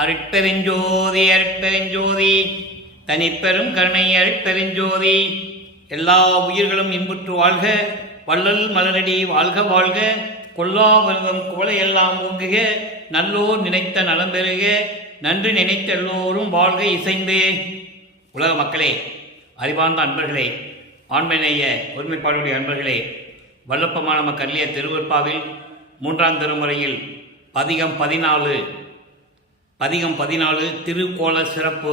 அருட்பெருஞ்சோதி அருட்பெருஞ்சோதி தனிப்பெரும் கருணை அருட்பெருஞ்சோதி. எல்லா உயிர்களும் இன்புற்று வாழ்க, வள்ளல் மலரடி வாழ்க வாழ்க, கொல்லா வருவம் குவளையெல்லாம் ஓங்குக, நல்லோர் நினைத்த நலம் பெறுக, நன்று நினைத்த எல்லோரும் வாழ்க இசைந்தே. உலக மக்களே, அறிவார்ந்த அன்பர்களே, ஆண்மைநேய ஒருமைப்பாடுடைய அன்பர்களே, வல்லப்பமான மக்களிய திருவற்பாவில் 3ஆம் திருமுறையில் பதிகம் 14 திருக்கோல சிறப்பு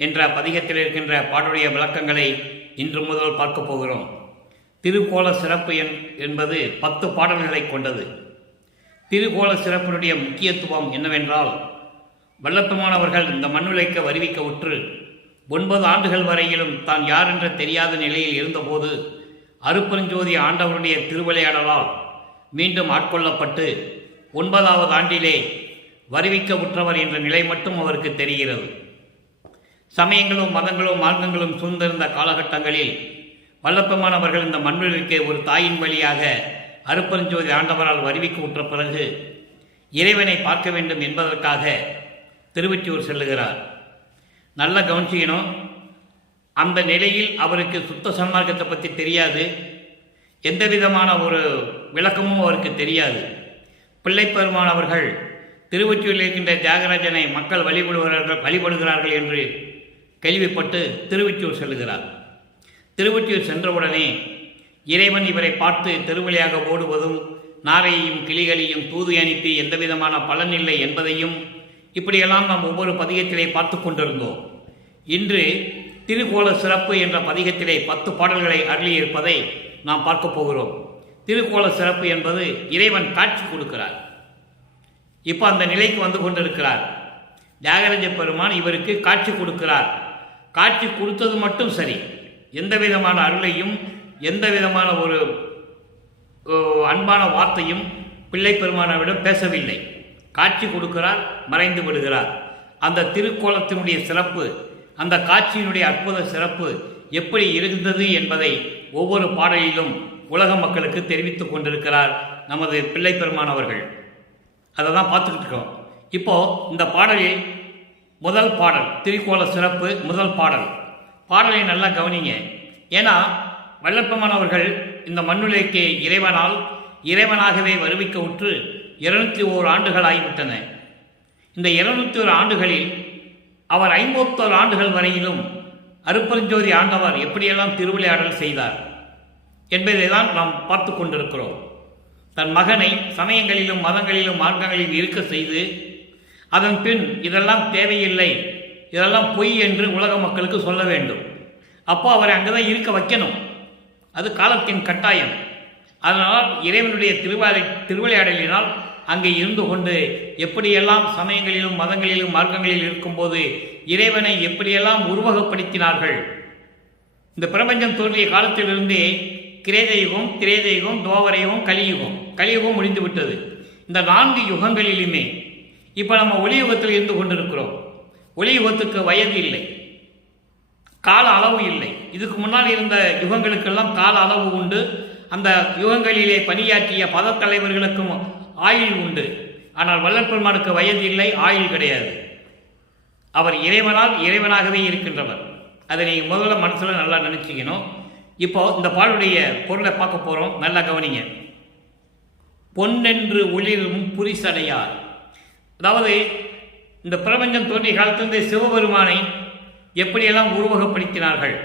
என்ற பதிகத்தில் இருக்கின்ற பாடுடைய விளக்கங்களை இன்று முதல் பார்க்க போகிறோம். திருக்கோல சிறப்பு என்பது 10 பாடல்களை கொண்டது. திருக்கோல சிறப்பினுடைய முக்கியத்துவம் என்னவென்றால், வல்லப்பெருமானவர்கள் இந்த மண்ணுலைக்க வருவிக்க உற்று 9 ஆண்டுகள் வரையிலும் தான் யார் என்ற தெரியாத நிலையில் இருந்தபோது அருட்பெருஞ்சோதி ஆண்டவருடைய திருவிளையாடலால் மீண்டும் ஆட்கொள்ளப்பட்டு 9வது ஆண்டிலே வருவிக்க உற்றவர் என்ற நிலை மட்டும் அவருக்கு தெரிகிறது. சமயங்களும் மதங்களும் மார்க்கங்களும் சூழ்ந்திருந்த காலகட்டங்களில் வல்லப்பெருமானவர்கள் இந்த மண்ணுலகிற்கு ஒரு தாயின் வழியாக அருட்பெருஞ்சோதி ஆண்டவரால் வருவிக்க உற்ற பிறகு இறைவனை பார்க்க வேண்டும் என்பதற்காக திருவொற்றியூர் செல்லுகிறார். நல்ல கவனிச்சிக்கணும். அந்த நிலையில் அவருக்கு சுத்த சன்மார்க்கத்தை பற்றி தெரியாது, எந்த விதமான ஒரு விளக்கமும் அவருக்கு தெரியாது. பிள்ளைப்பெருமான் அவர்கள் திருவொற்றியூரில் இருக்கின்ற தியாகராஜனை மக்கள் வழிபடுகிறார்கள் என்று கேள்விப்பட்டு திருவொற்றியூர் செல்லுகிறார். திருவொற்றியூர் சென்றவுடனே இறைவன் இவரை பார்த்து திருவழியாக ஓடுவதும் நாரையையும் கிளிகளையும் தூது அனுப்பி எந்த விதமான பலன் இல்லை என்பதையும் இப்படியெல்லாம் நாம் ஒவ்வொரு பதிகத்திலே பார்த்து கொண்டிருந்தோம். இன்று திருக்கோல சிறப்பு என்ற பதிகத்திலே 10 பாடல்களை அருளியிருப்பதை நாம் பார்க்க போகிறோம். திருக்கோல சிறப்பு என்பது இறைவன் காட்சி கொடுக்கிறார். இப்போ அந்த நிலைக்கு வந்து கொண்டிருக்கிறார். தியாகராஜ பெருமான் இவருக்கு காட்சி கொடுக்கிறார். காட்சி கொடுத்தது மட்டும் சரி, எந்த விதமான அருளையும் எந்த விதமான ஒரு அன்பான வார்த்தையும் பிள்ளை பெருமானவிடம் பேசவில்லை. காட்சி கொடுக்கிறார், மறைந்து விடுகிறார். அந்த திருக்கோலத்தினுடைய சிறப்பு, அந்த காட்சியினுடைய அற்புத சிறப்பு எப்படி இருந்தது என்பதை ஒவ்வொரு பாடலிலும் உலக மக்களுக்கு தெரிவித்துக் கொண்டிருக்கிறார் நமது பிள்ளை பெருமான் அவர்கள். அதை தான் பார்த்துக்கிட்டு இருக்கோம். இப்போது இந்த பாடலில் முதல் பாடல் திருக்கோல சிறப்பு முதல் பாடலை நல்லா கவனிங்க. ஏன்னா வல்லப்பெருமான் அவர்கள் இந்த மண்ணுலைக்கு இறைவனாகவே வருவிக்க உற்று 201 ஆண்டுகள் ஆகிவிட்டன. இந்த 201 ஆண்டுகளில் அவர் 51 ஆண்டுகள் வரையிலும் அருட்பெருஞ்சோதி ஆண்டவர் எப்படியெல்லாம் திருவிளையாடல் செய்தார் என்பதை தான் நாம் பார்த்து கொண்டிருக்கிறோம். தன் மகனை சமயங்களிலும் மதங்களிலும் மார்க்கங்களிலும் இருக்க செய்து அதன் பின் இதெல்லாம் தேவையில்லை, இதெல்லாம் பொய் என்று உலக மக்களுக்கு சொல்ல வேண்டும். அப்போ அவரை அங்கே தான் இருக்க வைக்கணும். அது காலத்தின் கட்டாயம். அதனால் இறைவனுடைய திருவிளையாடலினால் அங்கே இருந்து கொண்டு எப்படியெல்லாம் சமயங்களிலும் மதங்களிலும் மார்க்கங்களில் இருக்கும்போது இறைவனை எப்படியெல்லாம் உருவகப்படுத்தினார்கள். இந்த பிரபஞ்சம் தோன்றிய காலத்திலிருந்தே கிரேதயுகம், திரேதயுகம், துவாபரயுகம், கலியுகம் முடிந்து விட்டது. இந்த 4 யுகங்களிலுமே இப்போ நம்ம ஒளியுகத்தில் இருந்து கொண்டிருக்கிறோம். ஒளியுகத்துக்கு வயது இல்லை, கால அளவு இல்லை. இதுக்கு முன்னால் இருந்த யுகங்களுக்கெல்லாம் கால அளவு உண்டு. அந்த யுகங்களிலே பணியாற்றிய பதத்தலைவர்களுக்கும் ஆயுள் உண்டு. ஆனால் வல்லப்பெருமானுக்கு வயது இல்லை, ஆயுள் கிடையாது. அவர் இறைவனாகவே இருக்கின்றவர். அதை நீங்கள் முதல்ல மனசில் நல்லா நினச்சிக்கணும். இப்போ இந்த பாடலுடைய பொருளை பார்க்க போகிறோம். நல்லா கவனிங்க. பொன்னென்று ஒளிரும் புரிசடையார். அதாவது இந்த பிரபஞ்சம் தோன்றிய காலத்திலிருந்து சிவபெருமானை எப்படியெல்லாம் உருவகப்படுத்தினார்கள்,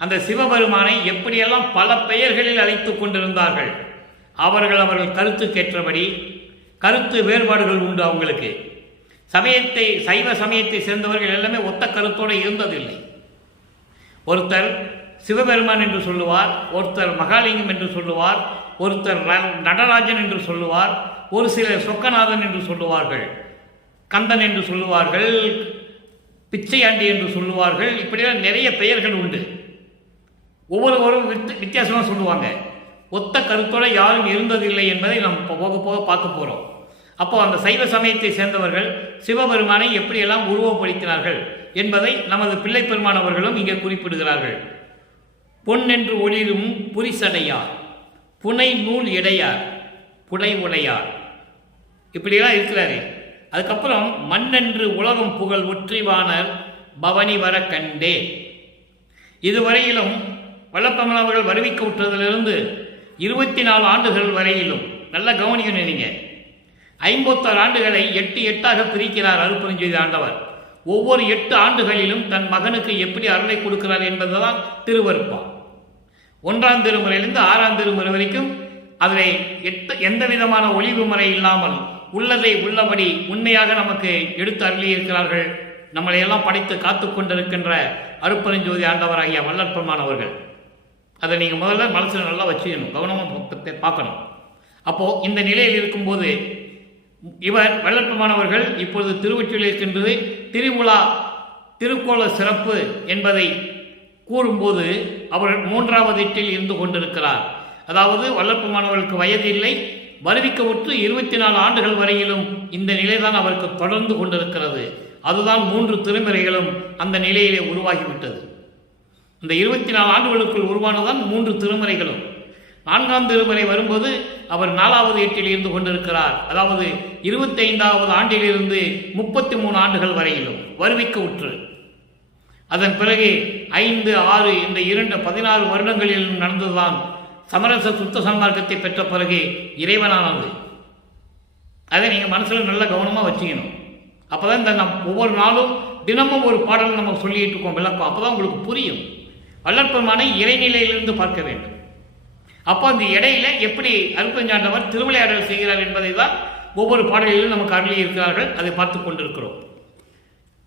அந்த சிவபெருமானை எப்படியெல்லாம் பல பெயர்களில் அழைத்து கொண்டிருந்தார்கள். அவர்கள் கருத்துக்கேற்றபடி கருத்து வேறுபாடுகள் உண்டு. அவங்களுக்கு சைவ சமயத்தை சேர்ந்தவர்கள் எல்லாமே ஒத்த கருத்தோடு இருந்ததில்லை. ஒருத்தர் சிவபெருமான் என்று சொல்லுவார், ஒருத்தர் மகாலிங்கம் என்று சொல்லுவார், ஒருத்தர் நடராஜன் என்று சொல்லுவார், ஒரு சிலர் சொக்கநாதன் என்று சொல்லுவார்கள், கந்தன் என்று சொல்லுவார்கள், பிச்சையாண்டி என்று சொல்லுவார்கள். இப்படியெல்லாம் நிறைய பெயர்கள் உண்டு. ஒவ்வொருவரும் வித்தியாசமாக சொல்லுவாங்க. ஒத்த கருத்தோடு யாரும் இருந்ததில்லை என்பதை நாம் போக போக பார்க்க போகிறோம். அப்போ அந்த சைவ சமயத்தை சேர்ந்தவர்கள் சிவபெருமானை எப்படியெல்லாம் உருவப்படுத்தினார்கள் என்பதை நமது பிள்ளை பெருமான் அவர்களும் இங்கே குறிப்பிடுகிறார்கள். பொன்னென்று ஒளிரும் புரிசடையார், புனை நூல் இடையார், புடை உடையார், இப்படியெல்லாம் இருக்கிறாரு. அதுக்கப்புறம் மண்ணென்று உலகம் புகழ் ஒற்றிவானர் பவனி வர கண்டே. இதுவரையிலும் வல்லப்பமன் அவர்கள் வருவிக்க விட்டதிலிருந்து 24 ஆண்டுகள் வரையிலும் நல்ல கவனிக்கணும். நீங்கள் 51 ஆண்டுகளை 8 பிரிக்கிறார் அருட்பெருஞ்சோதி ஆண்டவர். ஒவ்வொரு 8 ஆண்டுகளிலும் தன் மகனுக்கு எப்படி அருளை கொடுக்கிறார் என்பதுதான் திருவருட்பா. 1ஆம் திருமுறையிலிருந்து 6ஆம் திருமுறை வரைக்கும் அதில் எந்த விதமான ஒளிவு முறை இல்லாமல் உள்ளதை உள்ளபடி உண்மையாக நமக்கு எடுத்து அருளி இருக்கிறார்கள். நம்மளை எல்லாம் படைத்து காத்து கொண்டிருக்கின்ற அருட்பெருஞ்சோதி ஆண்டவர் ஐயா வல்லற்பெருமான் அவர்கள். அதை நீங்கள் முதல்ல மனசில் நல்லா வச்சுக்கணும், கவனமாக பார்க்கணும். அப்போது இந்த நிலையில் இருக்கும்போது இவர் வல்லற்பெருமானவர்கள் இப்பொழுது திருவொற்றியில் இருக்கின்றது. திருவிழா திருக்கோல சிறப்பு என்பதை கூறும்போது அவர் 3வது எட்டில் இருந்து கொண்டிருக்கிறார். அதாவது வல்லற்பெருமானவர்களுக்கு வயது இல்லை, வருவிக்கவுற்று 24 ஆண்டுகள் வரையிலும் இந்த நிலைதான் அவருக்கு தொடர்ந்து கொண்டிருக்கிறது. அதுதான் 3 திருமுறைகளும் அந்த நிலையிலே உருவாகிவிட்டது. இந்த 24 ஆண்டுகளுக்குள் உருவானதான் 3 திருமுறைகளும். 4ஆம் திருமுறை வரும்போது அவர் 4வது எட்டில் இருந்து கொண்டிருக்கிறார். அதாவது 25வது ஆண்டிலிருந்து 33 ஆண்டுகள் வரையிலும் வருவிக்க உற்று. அதன் பிறகு 5, 6 இந்த 16 வருடங்களிலும் நடந்ததுதான் சமரச சுத்த சன்மார்க்கத்தை பெற்ற பிறகு இறைவனானது. அதை நீங்கள் மனசில் நல்ல கவனமாக வச்சுக்கணும். அப்போ தான் இந்த ஒவ்வொரு நாளும் தினமும் ஒரு பாடல் நம்ம சொல்லிட்டு இருக்கோம், விளக்கம். அப்போ தான் உங்களுக்கு புரியும். வல்லற்பெருமானை இறைநிலையிலிருந்து பார்க்க வேண்டும். அப்போ அந்த இடையில எப்படி அருட்பெருஞ்சாண்டவர் திருவிளையாடல் செய்கிறார் என்பதை தான் ஒவ்வொரு பாடலிலும் நமக்கு அருளி இருக்கிறார்கள். அதை பார்த்து கொண்டிருக்கிறோம்.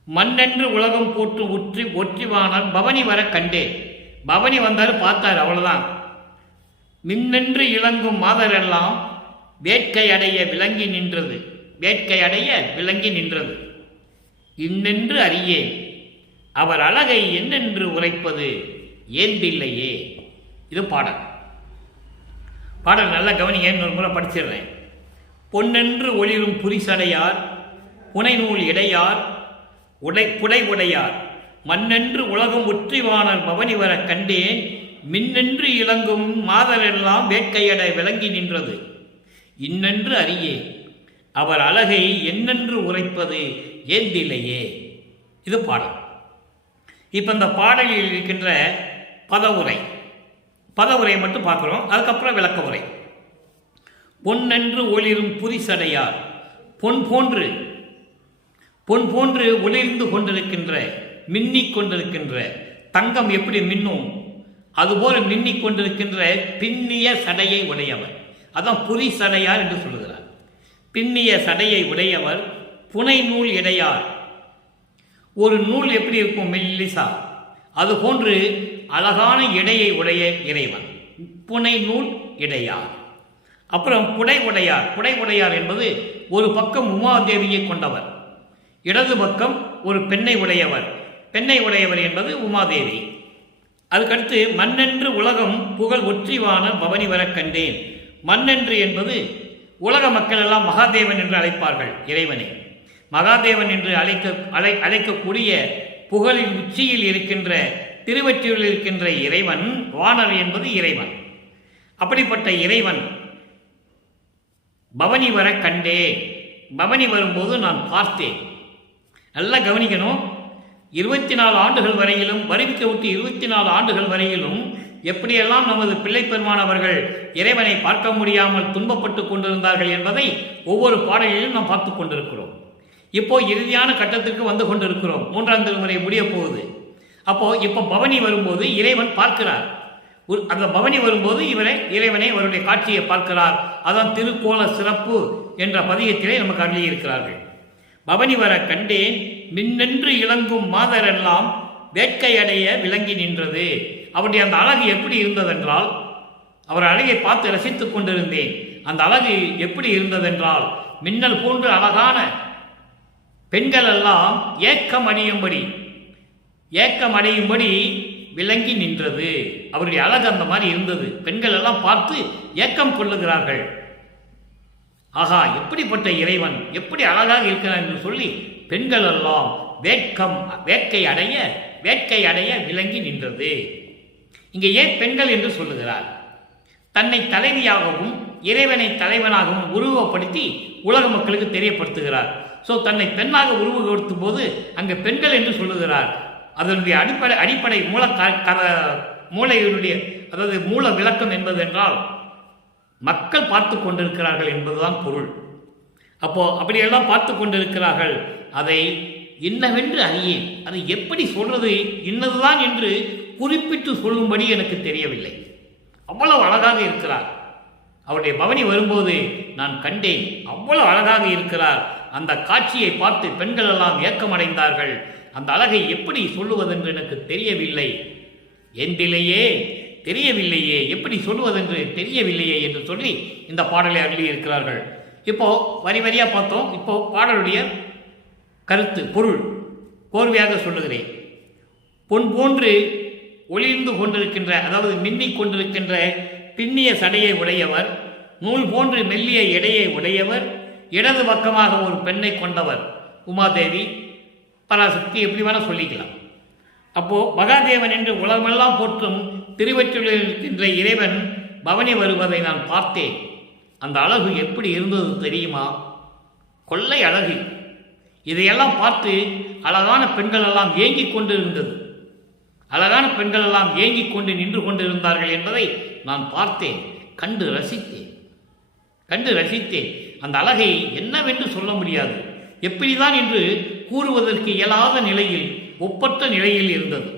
மண்ணென்று உலகம் போட்டு ஒற்றிவானார் பவனி வர கண்டே. பவனி வந்தார், பார்த்தார், அவ்வளவுதான். மின்னென்று இளங்கும் மாதரெல்லாம் வேட்கை அடைய விளங்கி நின்றது. வேட்கை அடைய விளங்கி நின்றது. இன்னென்று அறியே அவர் அழகை என்னென்று உரைப்பது ஏந்தில்லையே. இது பாடல். பாடல் நல்ல கவனிங்க, இன்னொரு முறை படிச்சிடுறேன். பொன்னென்று ஒளிரும் புரிசடையார் புனைநூல் இடையார் புடை உடையார் மண்ணென்று உலகம் ஒற்றிவானர் பவனி வர கண்டேன். மின்னென்று இளங்கும் மாதரெல்லாம் வேட்கையட விளங்கி நின்றது. இன்னென்று அறியே அவர் அழகை என்னென்று உரைப்பது ஏந்தில்லையே. இது பாடல். இப்போ இந்த பாடலில் இருக்கின்ற பதவுரை மட்டும் பார்க்குறோம். அதுக்கப்புறம் விளக்க உரை. பொன்னென்று ஒளிரும் புரிசடையார். பொன் போன்று ஒளிர்ந்து கொண்டிருக்கின்ற, மின்னிக் கொண்டிருக்கின்ற தங்கம் எப்படி மின்னும் அதுபோல மின்னிக் கொண்டிருக்கின்ற பின்னிய சடையை உடையவர். அதான் புரிசடையார் என்று சொல்லுகிறார். பின்னிய சடையை உடையவர். புனை நூல் இடையார். ஒரு நூல் எப்படி இருக்கும், மெல்லிசா, அதுபோன்று அழகான இடையை உடைய இறைவன் புனை நூல் இடையார். அப்புறம் புடை உடையார் என்பது ஒரு பக்கம் உமாதேவியை கொண்டவர், இடது பக்கம் ஒரு பெண்ணை உடையவர். பெண்ணை உடையவர் என்பது உமாதேவி. அதுக்கடுத்து மண்ணென்று உலகம் புகழ் ஒற்றிவான பவனி வர கண்டேன். மண்ணென்று என்பது உலக மக்கள் எல்லாம் மகாதேவன் என்று அழைப்பார்கள் இறைவனை. மகாதேவன் என்று அழைக்கக்கூடிய புகழின் உச்சியில் இருக்கின்ற திருவொற்றியூரில் இருக்கின்ற இறைவன் வானர் என்பது இறைவன். அப்படிப்பட்ட இறைவன் பவனி வர கண்டே. பவனி வரும்போது நான் பார்த்தேன். நல்லா கவனிக்கணும். 24 ஆண்டுகள் வரையிலும் வருவிக்க விட்டு 24 ஆண்டுகள் வரையிலும் எப்படியெல்லாம் நமது பிள்ளை பெருமான் அவர்கள் இறைவனை பார்க்க முடியாமல் துன்பப்பட்டு கொண்டிருந்தார்கள் என்பதை ஒவ்வொரு பாடலிலும் நாம் பார்த்து கொண்டிருக்கிறோம். இப்போ இறுதியான கட்டத்திற்கு வந்து கொண்டிருக்கிறோம். 3ஆம் திருமுறை முடிய போகுது. இப்போ பவனி வரும்போது இறைவன் பார்க்கிறார். அந்த பவனி வரும்போது இறைவனை அவருடைய காட்சியை பார்க்கிறார். அதான் திருக்கோல சிறப்பு என்ற பதிகத்திலே நமக்கு அருளி இருக்கிறார்கள். பவனி வர கண்டேன். மின்னென்று இளங்கும் மாதரெல்லாம் வேட்கை அடைய விளங்கி நின்றது. அவருடைய அந்த அழகு எப்படி இருந்ததென்றால், அவர் அழகை பார்த்து ரசித்துக் கொண்டிருந்தேன். அந்த அழகு எப்படி இருந்ததென்றால், மின்னல் போன்று அழகான பெண்கள் எல்லாம் ஏக்கம் அடையும்படி விளங்கி நின்றது. அவருடைய அழகு அந்த மாதிரி இருந்தது. பெண்கள் எல்லாம் பார்த்து ஏக்கம் கொள்ளுகிறார்கள். ஆகா, எப்படிப்பட்ட இறைவன், எப்படி அழகாக இருக்கிறார் என்று சொல்லி பெண்கள் எல்லாம் வேட்கை அடைய விளங்கி நின்றது. இங்கே ஏன் பெண்கள் என்று சொல்லுகிறார்? தன்னை தலைவியாகவும் இறைவனை தலைவனாகவும் உருவப்படுத்தி உலக மக்களுக்கு தெரியப்படுத்துகிறார். ஸோ தன்னை பெண்ணாக உருவகப்படுத்தும் போது அங்கே பெண்கள் என்று சொல்லுகிறார். அதனுடைய அடிப்படை மூளையினுடைய அதாவது மூல விளக்கம் என்பது என்றால் மக்கள் பார்த்து கொண்டிருக்கிறார்கள் என்பதுதான் பொருள். அப்போ அப்படியெல்லாம் பார்த்து கொண்டிருக்கிறார்கள், அதை இன்னவென்று அறியேன், அதை எப்படி சொல்றது இன்னதுதான் என்று குறிப்பிட்டு சொல்லும்படி எனக்கு தெரியவில்லை. அவ்வளவு அழகாக இருக்கிறார். அவருடைய பவனி வரும்போது நான் கண்டேன், அவ்வளவு அழகாக இருக்கிறார். அந்த காட்சியை பார்த்து பெண்கள் எல்லாம் ஏக்கமடைந்தார்கள். அந்த அழகை எப்படி சொல்லுவதென்று எனக்கு தெரியவில்லை, என்றிலேயே தெரியவில்லையே, எப்படி சொல்லுவதென்று தெரியவில்லையே என்று சொல்லி இந்த பாடலை அருளி இருக்கிறார்கள். இப்போ வரி வரியா பார்த்தோம். இப்போ பாடலுடைய கருத்து பொருள் கோர்வையாக சொல்லுகிறேன். பொன் போன்று ஒளிர்ந்து கொண்டிருக்கின்ற, அதாவது மின்னிக் கொண்டிருக்கின்ற பின்னிய சடையை உடையவர், நூல் போன்று மெல்லிய எடையை உடையவர், இடது பக்கமாக ஒரு பெண்ணை கொண்டவர், உமாதேவி, பராசக்தி, எப்படி வேணா சொல்லிக்கலாம். அப்போ மகாதேவன் என்று உலகமெல்லாம் போற்றும் திருவற்றியூரில் இருக்கின்ற இறைவன் பவனி வருவதை நான் பார்த்தேன். அந்த அழகு எப்படி இருந்தது தெரியுமா? கொள்ளை அழகு. இதையெல்லாம் பார்த்து அழகான பெண்கள் எல்லாம் ஏங்கிக் கொண்டு இருந்தது. அழகான பெண்கள் எல்லாம் ஏங்கிக் கொண்டு நின்று கொண்டிருந்தார்கள் என்பதை நான் பார்த்தேன், கண்டு ரசித்தேன். அந்த அழகை என்னவென்று சொல்ல முடியாது, எப்படிதான் என்று கூறுவதற்கு இயலாத நிலையில், ஒப்பற்ற நிலையில் இருந்தது.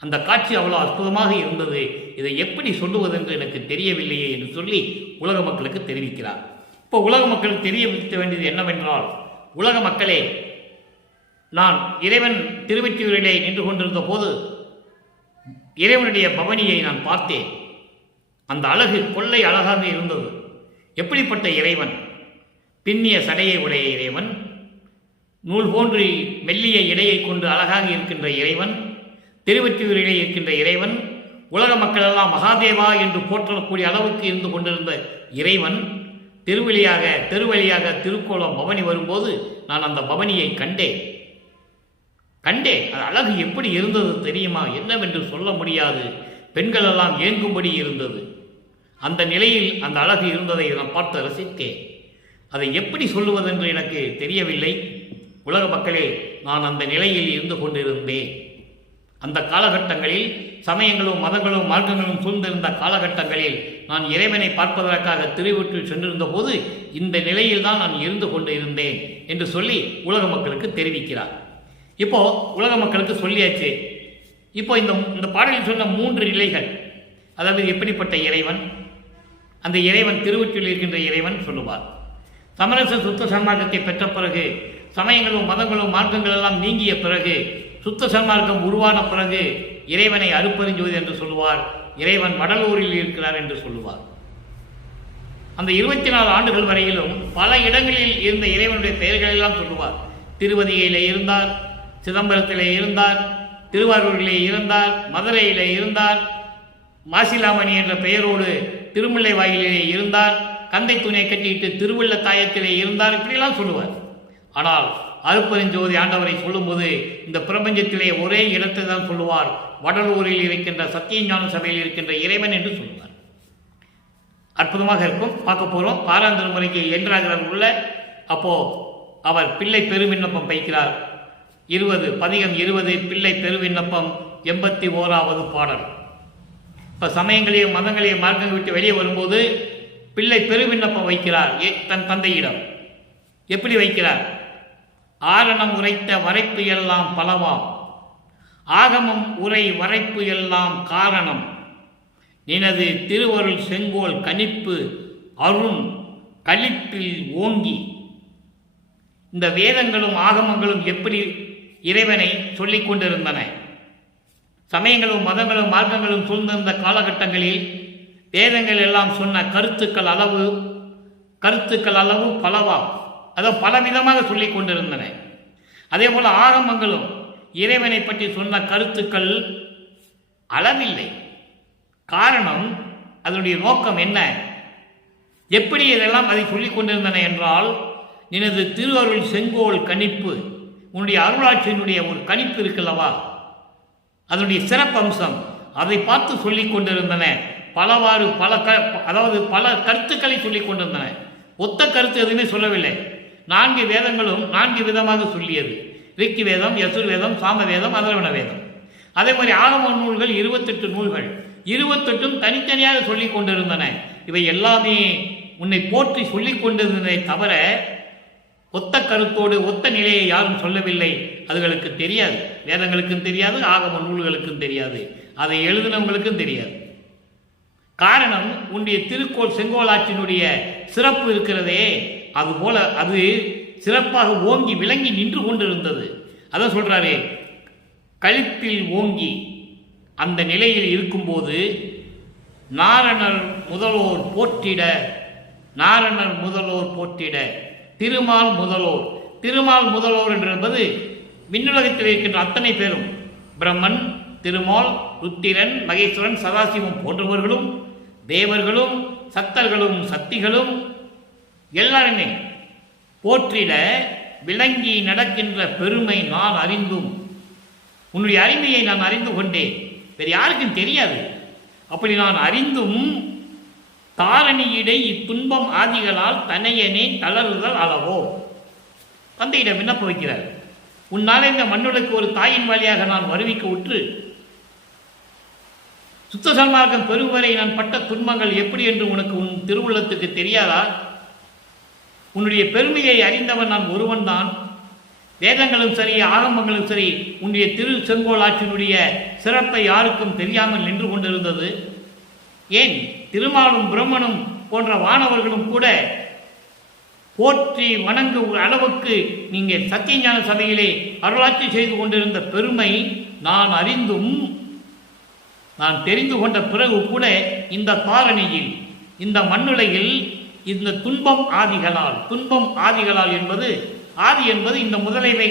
அந்த காட்சி அவ்வளவு அற்புதமாக இருந்தது. இதை எப்படி சொல்லுவதென்று எனக்கு தெரியவில்லையே என்று சொல்லி உலக மக்களுக்கு தெரிவிக்கிறார். இப்போ உலக மக்களுக்கு தெரியவிக்க வேண்டியது என்னவென்றால், உலக மக்களே, நான் இறைவன் திருவெற்றியூரிலே நின்று கொண்டிருந்த போது இறைவனுடைய பவனியை நான் பார்த்தேன். அந்த அழகு கொள்ளை அழகாக இருந்தது. எப்படிப்பட்ட இறைவன்? பின்னிய சடையை உடைய இறைவன், நூல் போன்று மெல்லிய இடையை கொண்டு அழகாக இருக்கின்ற இறைவன், திருவெற்றியூரிலே இருக்கின்ற இறைவன், உலக மக்கள் எல்லாம் மகாதேவா என்று போற்றக்கூடிய அளவுக்கு இருந்து கொண்டிருந்த இறைவன் தெருவழியாக திருக்கோலம் பவனி வரும்போது நான் அந்த பவனியை கண்டேன். அது அழகு எப்படி இருந்தது தெரியுமா? என்னவென்று சொல்ல முடியாது. பெண்கள் எல்லாம் ஏங்கும்படி இருந்தது. அந்த நிலையில் அந்த அழகு இருந்ததை நான் பார்த்து ரசித்தேன். அதை எப்படி சொல்லுவதென்று எனக்கு தெரியவில்லை. உலக மக்களே, நான் அந்த நிலையில் இருந்து கொண்டிருந்தேன். அந்த காலகட்டங்களில் சமயங்களும் மதங்களும் மார்க்கங்களும் சூழ்ந்திருந்த காலகட்டங்களில் நான் இறைவனை பார்ப்பதற்காக திருவெற்றியூர் சென்றிருந்த போது இந்த நிலையில் தான் நான் இருந்து கொண்டு இருந்தேன் என்று சொல்லி உலக மக்களுக்கு தெரிவிக்கிறார். இப்போ உலக மக்களுக்கு சொல்லியாச்சு. இப்போ இந்த பாடலில் சொன்ன 3 நிலைகள், அதாவது எப்படிப்பட்ட இறைவன், அந்த இறைவன் திருவெற்றியூரில் இருக்கின்ற இறைவன் சொல்லுவார். சமரச சுத்த சன்மார்க்கத்தை பெற்ற பிறகு, சமயங்களும் மதங்களும் மார்க்கங்கள் எல்லாம் நீங்கிய பிறகு, சுத்த சன்மார்க்கம் உருவான பிறகு இறைவனை அருப்பெருஞ்சோதி என்று சொல்லுவார். இறைவன் வடலூரில் இருக்கிறார் என்று சொல்லுவார். அந்த 24 ஆண்டுகள் வரையிலும் பல இடங்களில் இருந்த இறைவனுடைய பெயர்கள் எல்லாம் சொல்லுவார். திருவதியிலே இருந்தார், சிதம்பரத்திலே இருந்தார், திருவாரூரிலே இருந்தார், மதுரையிலே இருந்தார், மாசிலாமணி என்ற பெயரோடு திருமுல்லை வாயிலே இருந்தார், கந்தை துணை கட்டிட்டு திருவள்ள தாயத்திலே இருந்தார், இப்படியெல்லாம் சொல்லுவார். ஆனால் அருப்பெருஞ்சோதி ஆண்டவரை சொல்லும்போது இந்த பிரபஞ்சத்திலே ஒரே இடத்தை தான் சொல்லுவார். வடலூரில் இருக்கின்ற சத்தியஞான சபையில் இருக்கின்ற இறைவன் என்று சொல்லுவார். அற்புதமாக இருக்கும். பார்க்க போகிறோம். 6ஆம் திருமுறைக்கு என்றாகிறார் உள்ள. அப்போ அவர் பிள்ளை பெருவிண்ணப்பம் வைக்கிறார். 20 பதிகம் 20 பிள்ளை பெருவிண்ணப்பம் 81வது பாடல். இப்போ சமயங்களையும் மதங்களையும் மார்க்கங்கள் விட்டு வெளியே வரும்போது பிள்ளை பெருவிண்ணப்பம் வைக்கிறார் தன் தந்தையிடம். எப்படி வைக்கிறார்? ஆரணம் உரைத்த வரைப்பு எல்லாம் பலவாம், ஆகமம் உரை வரைப்பு எல்லாம் காரணம், நினது திருவருள் செங்கோல் கணிப்பு அருண் கழிப்பில் ஓங்கி. இந்த வேதங்களும் ஆகமங்களும் எப்படி இறைவனை சொல்லிக் கொண்டிருந்தன? சமயங்களும் மதங்களும் மார்க்கங்களும் சூழ்ந்திருந்த காலகட்டங்களில் வேதங்கள் எல்லாம் சொன்ன கருத்துக்கள் அளவு பலவாம், அதாவது பலவிதமாக சொல்லிக் கொண்டிருந்தன. அதே போல ஆகமங்களும் இறைவனை பற்றி சொன்ன கருத்துக்கள் அளவில்லை. காரணம், அதனுடைய நோக்கம் என்ன? எப்படி இதெல்லாம் அதை சொல்லிக் கொண்டிருந்தன என்றால், நினது திருவருள் செங்கோல் கணிப்பு, உன்னுடைய அருளாட்சியினுடைய ஒரு கணிப்பு இருக்குல்லவா, அதனுடைய சிறப்பம்சம், அதை பார்த்து சொல்லிக் கொண்டிருந்தன. அதாவது பல கருத்துக்களை சொல்லிக் கொண்டிருந்தன. ஒத்த கருத்து எதுவுமே சொல்லவில்லை. 4 வேதங்களும் 4 விதமாக சொல்லியது. ரிக்கி வேதம், யசுர் வேதம், சாம வேதம், அதர்வண வேதம். அதே மாதிரி ஆகம நூல்கள் 28 நூல்கள், 28ம் தனித்தனியாக சொல்லிக் கொண்டிருந்தன. இவை எல்லாமே உன்னை போற்றி சொல்லிக் கொண்டிருந்ததை தவிர ஒத்த கருத்தோடு ஒத்த நிலையை யாரும் சொல்லவில்லை. அதுகளுக்கு தெரியாது, வேதங்களுக்கும் தெரியாது, ஆகம நூல்களுக்கும் தெரியாது, அதை எழுதினவங்களுக்கும் தெரியாது. காரணம், உன்னுடைய திருக்கோள் செங்கோலாற்றினுடைய சிறப்பு இருக்கிறதே, அதுபோல அது சிறப்பாக ஓங்கி விளங்கி நின்று கொண்டிருந்தது. அதான் சொல்றாரு, கழுத்தில் ஓங்கி அந்த நிலையில் இருக்கும்போது நாரணர் முதலோர் போற்றிட, நாரணர் முதலோர் போற்றிட, திருமால் முதலோர். திருமால் முதலோர் என்பது விண்ணுலகத்தில் இருக்கின்ற அத்தனை பேரும், பிரம்மன், திருமால், ருத்திரன், மகேஸ்வரன், சதாசிவம் போன்றவர்களும், தேவர்களும், சத்தர்களும், சக்திகளும் எல்லாருமே போற்றிட விளங்கி நடக்கின்ற பெருமை நான் அறிந்தும், உன்னுடைய அறிமையை நான் அறிந்து கொண்டேன், வேறு யாருக்கும் தெரியாது. அப்படி நான் அறிந்தும் தாரணியிடை இத்துன்பம் ஆதிகளால் தனையனே தளருதல் அளவோ. தந்தையிடம் விண்ணப்ப வைக்கிறார், உன்னால் இந்த மண்ணுலக்கு ஒரு தாயின் வழியாக நான் வருவிக்க உற்று சுத்த சன்மார்க்கம் பெருவரை நான் பட்ட துன்பங்கள் எப்படி என்று உனக்கு உன் திருவுள்ளத்துக்கு தெரியாதா? உன்னுடைய பெருமையை அறிந்தவன் நான் ஒருவன் தான். வேதங்களும் சரி, ஆகமங்களும் சரி, உன்னுடைய திரு செங்கோலாற்றினுடைய சிறப்பை யாருக்கும் தெரியாமல் நின்று கொண்டிருந்தது. ஏன் திருமாலும் பிரம்மனும் போன்ற வானவர்களும் கூட போற்றி வணங்கும் அளவுக்கு நீங்கள் சத்தியஞான சபையிலே அருளாட்சி செய்து கொண்டிருந்த பெருமை நான் அறிந்தும், நான் தெரிந்து கொண்ட பிறகு கூட இந்த தாரணியில், இந்த மண்ணுலகில் இந்த துன்பம் ஆதிகளால், துன்பம் ஆதிகளால் என்பது, ஆதி என்பது இந்த முதலைவை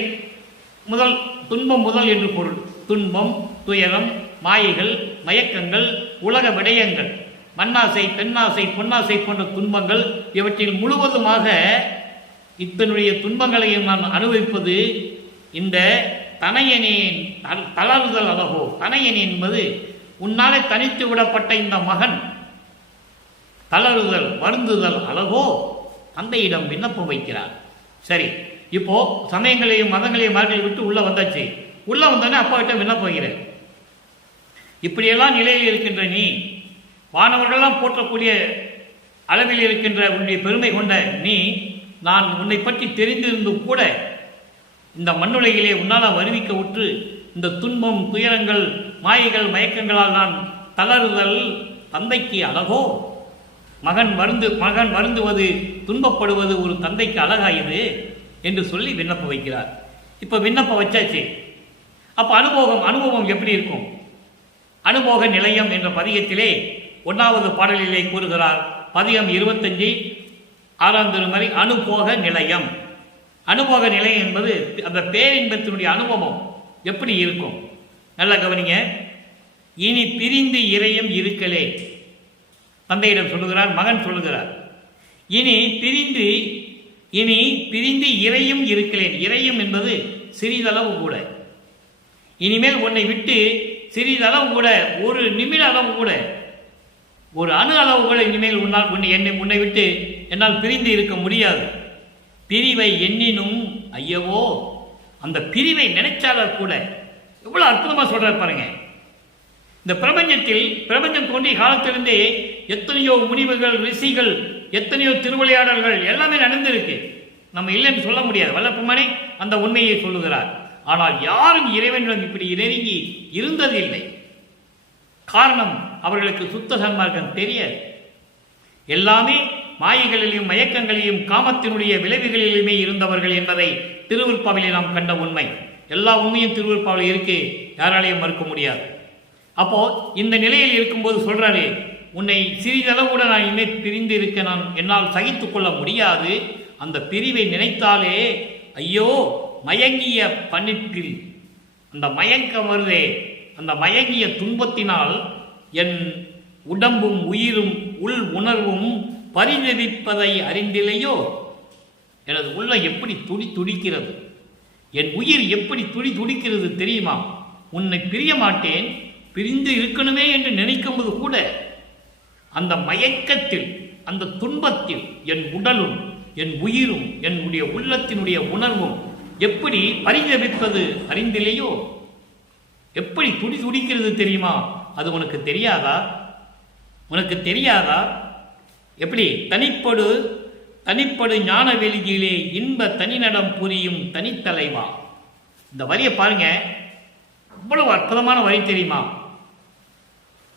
முதல், துன்பம் முதல் என்று பொருள். துன்பம், துயரம், மாயைகள், மயக்கங்கள், உலக விடயங்கள், மண்ணாசை, பெண்ணாசை, பொன்னாசை போன்ற துன்பங்கள், இவற்றில் முழுவதுமாக இத்தனுடைய துன்பங்களையும் நான் அனுபவிப்பது இந்த தனையனேன் தளருதல் அழகோ. தனையனேன் என்பது உன்னாலே தனித்து விடப்பட்ட இந்த மகன் தளருதல், வருந்துதல் அழகோ. தந்தையிடம் விண்ணப்பம் வைக்கிறார். சரி, இப்போ சமயங்களையும் மதங்களையும் மாற்றி விட்டு உள்ள வந்தாச்சு. உள்ள வந்தோடனே அப்பா கிட்ட விண்ணப்பம் வைக்கிறேன், இப்படியெல்லாம் நிலையில் இருக்கின்ற நீ, வானவர்களெல்லாம் போற்றக்கூடிய அளவில் இருக்கின்ற உன்னுடைய பெருமை கொண்ட நீ, நான் உன்னை பற்றி தெரிந்திருந்தும் கூட இந்த மண்ணுலகிலே உன்னால் வருவிக்க உற்று இந்த துன்பம், துயரங்கள், மாயைகள், மயக்கங்களால் நான் தளருதல் தந்தைக்கு அழகோ. மகன் வருந்துவது, துன்பப்படுவது ஒரு தந்தைக்கு அழகாயுது என்று சொல்லி விண்ணப்பம் வைக்கிறார். இப்போ விண்ணப்பம் வச்சாச்சு. அப்போ அனுபவம் எப்படி இருக்கும்? அனுபோக நிலையம் என்ற பதிகத்திலே 1வது பாடலிலே கூறுகிறார். பதிகம் 25 6ஆம் திருமறை அனுபோக நிலையம். அனுபோக நிலையம் என்பது அந்த பேரின்பத்தினுடைய அனுபவம் எப்படி இருக்கும்? நல்லா கவனிங்க. இனி பிரிந்து இறையும் இருக்கலே, தந்தையிடம் சொல்லுகிறார், மகன் சொல்லுகிறார். இனி பிரிந்து இறையும் இருக்கலேன். இறையும் என்பது சிறிதளவு கூட. இனிமேல் உன்னை விட்டு சிறிதளவு கூட, ஒரு நிமிட அளவு கூட, ஒரு அணு அளவு கூட இனிமேல் உன்னை விட்டு என்னால் பிரிந்து இருக்க முடியாது. பிரிவை எண்ணினும் ஐயவோ, அந்த பிரிவை நினைச்சாலும் கூட எவ்வளவு அற்புதமா சொல்றாரு பாருங்க. இந்த பிரபஞ்சம் தோன்றிய காலத்திலிருந்தே எத்தனையோ முனிவுகள், ரிஷிகள், எத்தனையோ திருவிளையாடல்கள் எல்லாமே நடந்திருக்கு. நம்ம இல்லைன்னு சொல்ல முடியாது. வல்லப்பெருமானே அந்த உண்மையை சொல்லுகிறார். ஆனால் யாரும் இறைவனிடம் இப்படி நெருங்கி இருந்ததில்லை. காரணம், அவர்களுக்கு சுத்த சன்மார்க்கம் தெரியாது. எல்லாமே மாயைகளிலும் மயக்கங்களிலும் காமத்தினுடைய விளைவுகளிலுமே இருந்தவர்கள் என்பதை திருவிற்பாவிலே நாம் கண்ட உண்மை. எல்லா உண்மையும் திருவிற்பாவில் இருக்கு, யாராலையும் மறுக்க முடியாது. அப்போ இந்த நிலையில் இருக்கும்போது சொல்றாரு, உன்னை சிறிதளவு கூட நான் இனிமே பிரிந்து இருக்க என்னால் சகித்து கொள்ள முடியாது. அந்த பிரிவை நினைத்தாலே ஐயோ, மயங்கிய பணிப்பில் அந்த மயக்கம் வருதே, அந்த மயங்கிய துன்பத்தினால் என் உடம்பும் உயிரும் உள் உணர்வும் பரிதவிப்பதை அறிந்தில்லையோ. எனது உள்ள எப்படி துடிக்கிறது, என் உயிர் எப்படி துடிக்கிறது தெரியுமா? உன்னை பிரிய மாட்டேன், பிரிந்து இருக்கணுமே என்று நினைக்கும்போது கூட அந்த மயக்கத்தில், அந்த துன்பத்தில் என் உடலும் என் உயிரும் என்னுடைய உள்ளத்தினுடைய உணர்வும் எப்படி பரிதபிப்பது அறிந்திலேயோ, எப்படி துடிக்கிறது தெரியுமா? அது உனக்கு தெரியாதா? உனக்கு தெரியாதா? எப்படி தனிப்படு ஞான வெளியிலே இன்ப தனிநடம் புரியும் தனித்தலைவா. இந்த வரியை பாருங்க, அவ்வளவு அற்புதமான வரி தெரியுமா?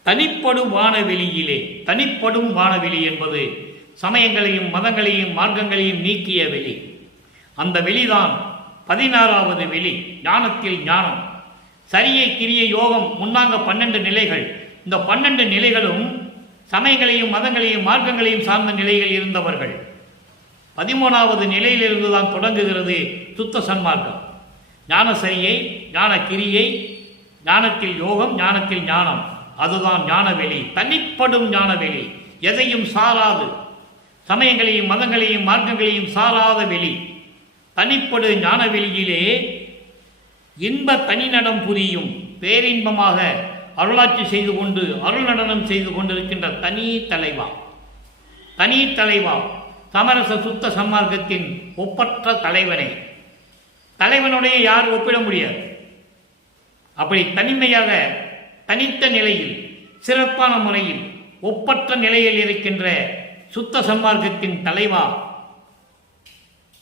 தனிப்படும் வானவெளியிலே. தனிப்படும் வானவெளி என்பது சமயங்களையும் மதங்களையும் மார்க்கங்களையும் நீக்கிய வெளி. அந்த வெளிதான் 16வது வெளி, ஞானத்தில் ஞானம். சரியை கிரிய யோகம் முன்னாங்க 12 நிலைகள். இந்த 12 நிலைகளும் சமயங்களையும் மதங்களையும் மார்க்கங்களையும் சார்ந்த நிலைகள் இருந்தவர்கள். 13வது நிலையிலிருந்து தான் தொடங்குகிறது சுத்த சன்மார்க்கம். ஞான சரியை, ஞான கிரியை, ஞானத்தில் யோகம், ஞானத்தில் ஞானம். அதுதான் ஞானவெளி, தனிப்படும் ஞானவெளி. எதையும் சாராது, சமயங்களையும் மதங்களையும் மார்க்கங்களையும் சாராத வெளி. தனிப்படு ஞானவெளியிலே இன்ப தனிநடம் புரியும், பேரின்பமாக அருளாட்சி செய்து கொண்டு அருள் நடனம் செய்து கொண்டிருக்கின்ற தனி தலைவா, சமரச சுத்த சன்மார்க்கத்தின் ஒப்பற்ற தலைவனை. தலைவனுடைய யார் ஒப்பிட முடியாது. அப்படி தனிமையாக தனித்த நிலையில் சிறப்பான முறையில் ஒப்பற்ற நிலையில் இருக்கின்ற சுத்த சன்மார்க்கத்தின் தலைவா,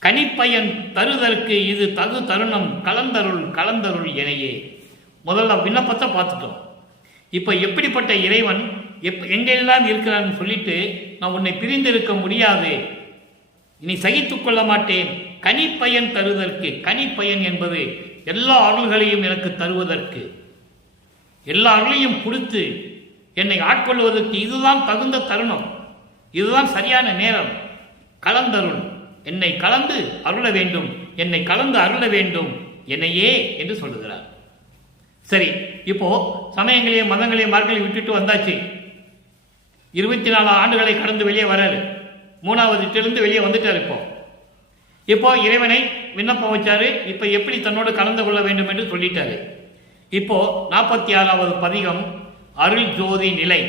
கனிப்பயன் தருதற்கு இது தகு தருணம் கலந்தருள் எனையே. முதல்ல விண்ணப்பத்தை பார்த்துட்டோம். இப்போ எப்படிப்பட்ட இறைவன் எங்கெல்லாம் இருக்கிறான்னு சொல்லிட்டு, நான் உன்னை பிரிந்திருக்க முடியாது, இனி சகித்து கொள்ள மாட்டேன், கனிப்பயன் தருவதற்கு. கனிப்பயன் என்பது எல்லா அருள்களையும் எனக்கு தருவதற்கு, எல்லா அருளையும் கொடுத்து என்னை ஆட்கொள்வதற்கு இதுதான் தகுந்த தருணம், இதுதான் சரியான நேரம். கலந்தருள், என்னை கலந்து அருள வேண்டும், என்னை கலந்து அருள வேண்டும் என்னையே என்று சொல்லுகிறார். சரி, இப்போ சமயங்களையும் மதங்களையும் மார்க்கங்களையும் விட்டுட்டு வந்தாச்சு. 24 ஆண்டுகளை கடந்து வெளியே வராரு. 3வது வெளியே வந்துட்டார். இப்போ இறைவனை விண்ணப்பம் வச்சாரு. இப்போ எப்படி தன்னோடு கலந்து கொள்ள வேண்டும் என்று சொல்லிட்டாரு. இப்போ 46வது பதிகம் அருள் ஜோதி நிலை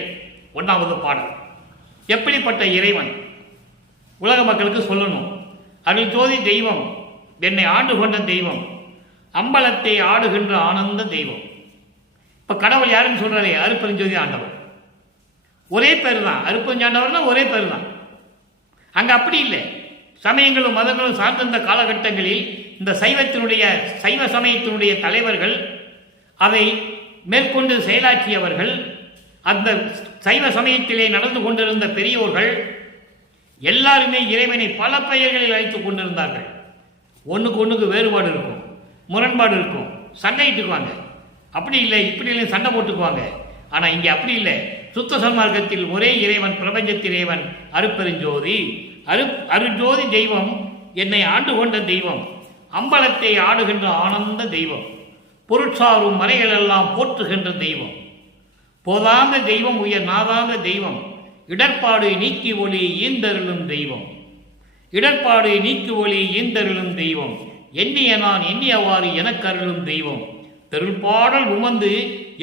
1வது பாடல். எப்படிப்பட்ட இறைவன் உலக மக்களுக்கு சொல்லணும். அருள் ஜோதி தெய்வம், என்னை ஆண்டு கொண்ட தெய்வம், அம்பலத்தை ஆடுகின்ற ஆனந்த தெய்வம். இப்ப கடவுள் யாருன்னு சொல்றாரு? அருட்பெருஞ்சோதி ஆண்டவர். ஒரே பேர் தான், அருட்பெருஞ்சாண்டவர்னா ஒரே பேர் தான். அங்க அப்படி இல்லை. சமயங்களும் மதங்களும் சார்ந்த காலகட்டங்களில் இந்த சைவ சமயத்தினுடைய தலைவர்கள், அதை மேற்கொண்டு செயலாற்றியவர்கள், அந்த சைவ சமயத்திலே நடந்து கொண்டிருந்த பெரியோர்கள் எல்லாருமே இறைவனை பல பெயர்களில் அழைத்துக் கொண்டிருந்தார்கள். ஒன்றுக்கு வேறுபாடு இருக்கும், முரண்பாடு இருக்கும், சண்டையிட்டுக்குவாங்க. அப்படி இல்லை, இப்படி இல்லை, சண்டை போட்டுக்குவாங்க. ஆனால் இங்கே அப்படி இல்லை. சுத்த சன்மார்க்கத்தில் ஒரே இறைவன், பிரபஞ்சத்தின் இறைவன் அருட்பெருஞ்சோதி. அருட்ஜோதி தெய்வம், என்னை ஆண்டு கொண்ட தெய்வம், அம்பலத்தை ஆடுகின்ற ஆனந்த தெய்வம், பொருட்சாரும் மறைகளெல்லாம் போற்றுகின்ற தெய்வம், போதாந்த தெய்வம், உயர் நாதாந்த தெய்வம், இடர்பாடு நீக்கி ஒளி ஈந்தருளும் தெய்வம், இடர்பாடு நீக்கி ஒளி ஈந்தருளும் தெய்வம், எண்ணிய நான் எண்ணியவாறு எனக்கு அருளும் தெய்வம், தெருள்பாடல் உமந்து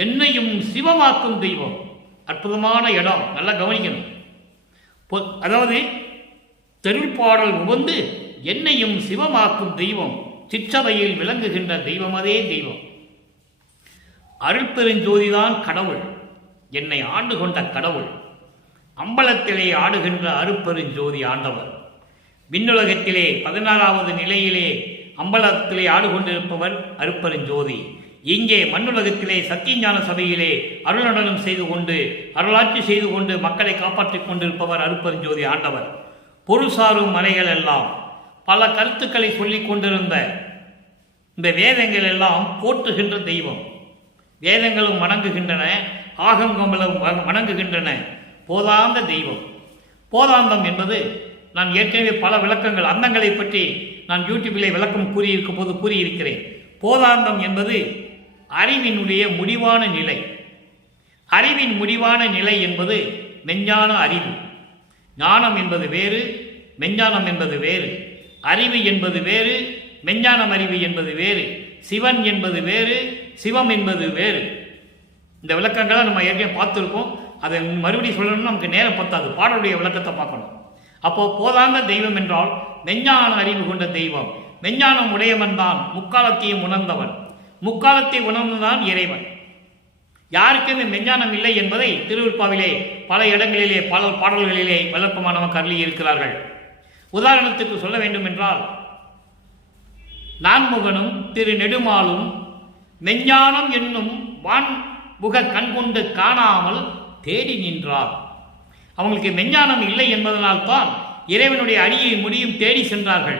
என்னையும் சிவமாக்கும் தெய்வம். அற்புதமான இடம், நல்லா கவனிக்கணும். அதாவது தெருள்பாடல் உமந்து என்னையும் சிவமாக்கும் தெய்வம், சிற்றவையில் விளங்குகின்ற தெய்வம், அதே தெய்வம். அருட்பெருஞ்சோதிதான் கடவுள், என்னை ஆண்டு கொண்ட கடவுள். அம்பலத்திலே ஆடுகின்ற அருட்பெருஞ்சோதி ஆண்டவர். விண்ணுலகத்திலே 16வது நிலையிலே அம்பலத்திலே ஆடு கொண்டிருப்பவர் அருட்பெருஞ்சோதி. இங்கே மண்ணுலகத்திலே சத்தியஞான சபையிலே அருள்நடனம் செய்து கொண்டு அருளாட்சி செய்து கொண்டு மக்களை காப்பாற்றிக் கொண்டிருப்பவர் அருட்பெருஞ்சோதி ஆண்டவர். பொருள் சாரும் மலைகள் எல்லாம் பல கருத்துக்களை சொல்லிக் கொண்டிருந்த இந்த வேதங்கள் எல்லாம் போற்றுகின்ற தெய்வம். வேதங்களும் வணங்குகின்றன, ஆகங்களும் வணங்குகின்றன. போதாந்த தெய்வம். போதாந்தம் என்பது, நான் ஏற்கனவே பல விளக்கங்கள், அந்தங்களை பற்றி நான் யூடியூபிலே விளக்கம் கூறியிருக்கும் போது கூறியிருக்கிறேன். போதாந்தம் என்பது அறிவினுடைய முடிவான நிலை. அறிவின் முடிவான நிலை என்பது மெஞ்ஞான அறிவு. ஞானம் என்பது வேறு, மெஞ்ஞானம் என்பது வேறு. அறிவு என்பது வேறு, மெஞ்ஞானம் அறிவு என்பது வேறு. சிவன் என்பது வேறு, சிவம் என்பது வேறு. இந்த விளக்கங்களை நம்ம ஏற்கனவே பார்த்துருக்கோம். அதை மறுபடியும் சொல்லணும்னு நமக்கு நேரம் பத்தாது. பாடலுடைய விளக்கத்தை பார்க்கணும். அப்போ போதாந்த தெய்வம் என்றால் மெஞ்ஞான அறிவு கொண்ட தெய்வம். மெஞ்ஞானம் உடையவன் தான் முக்காலத்தையும் உணர்ந்தவன். முக்காலத்தை உணர்ந்துதான் இறைவன். யாருக்கு இந்த மெஞ்ஞானம் இல்லை என்பதை திருவிற்பாவிலே பல இடங்களிலே பல பாடல்களிலே வளர்ப்பமானவன் கருளி இருக்கிறார்கள். உதாரணத்துக்கு சொல்ல வேண்டும் என்றால், நான்முகனும் திரு நெடுமாலும் மெஞ்ஞானம் என்னும் வான்முக கண்கொண்டு காணாமல் தேடி நின்றார். அவங்களுக்கு மெஞ்ஞானம் இல்லை என்பதனால்தான் இறைவனுடைய அடியை முடியும் தேடி சென்றார்கள்.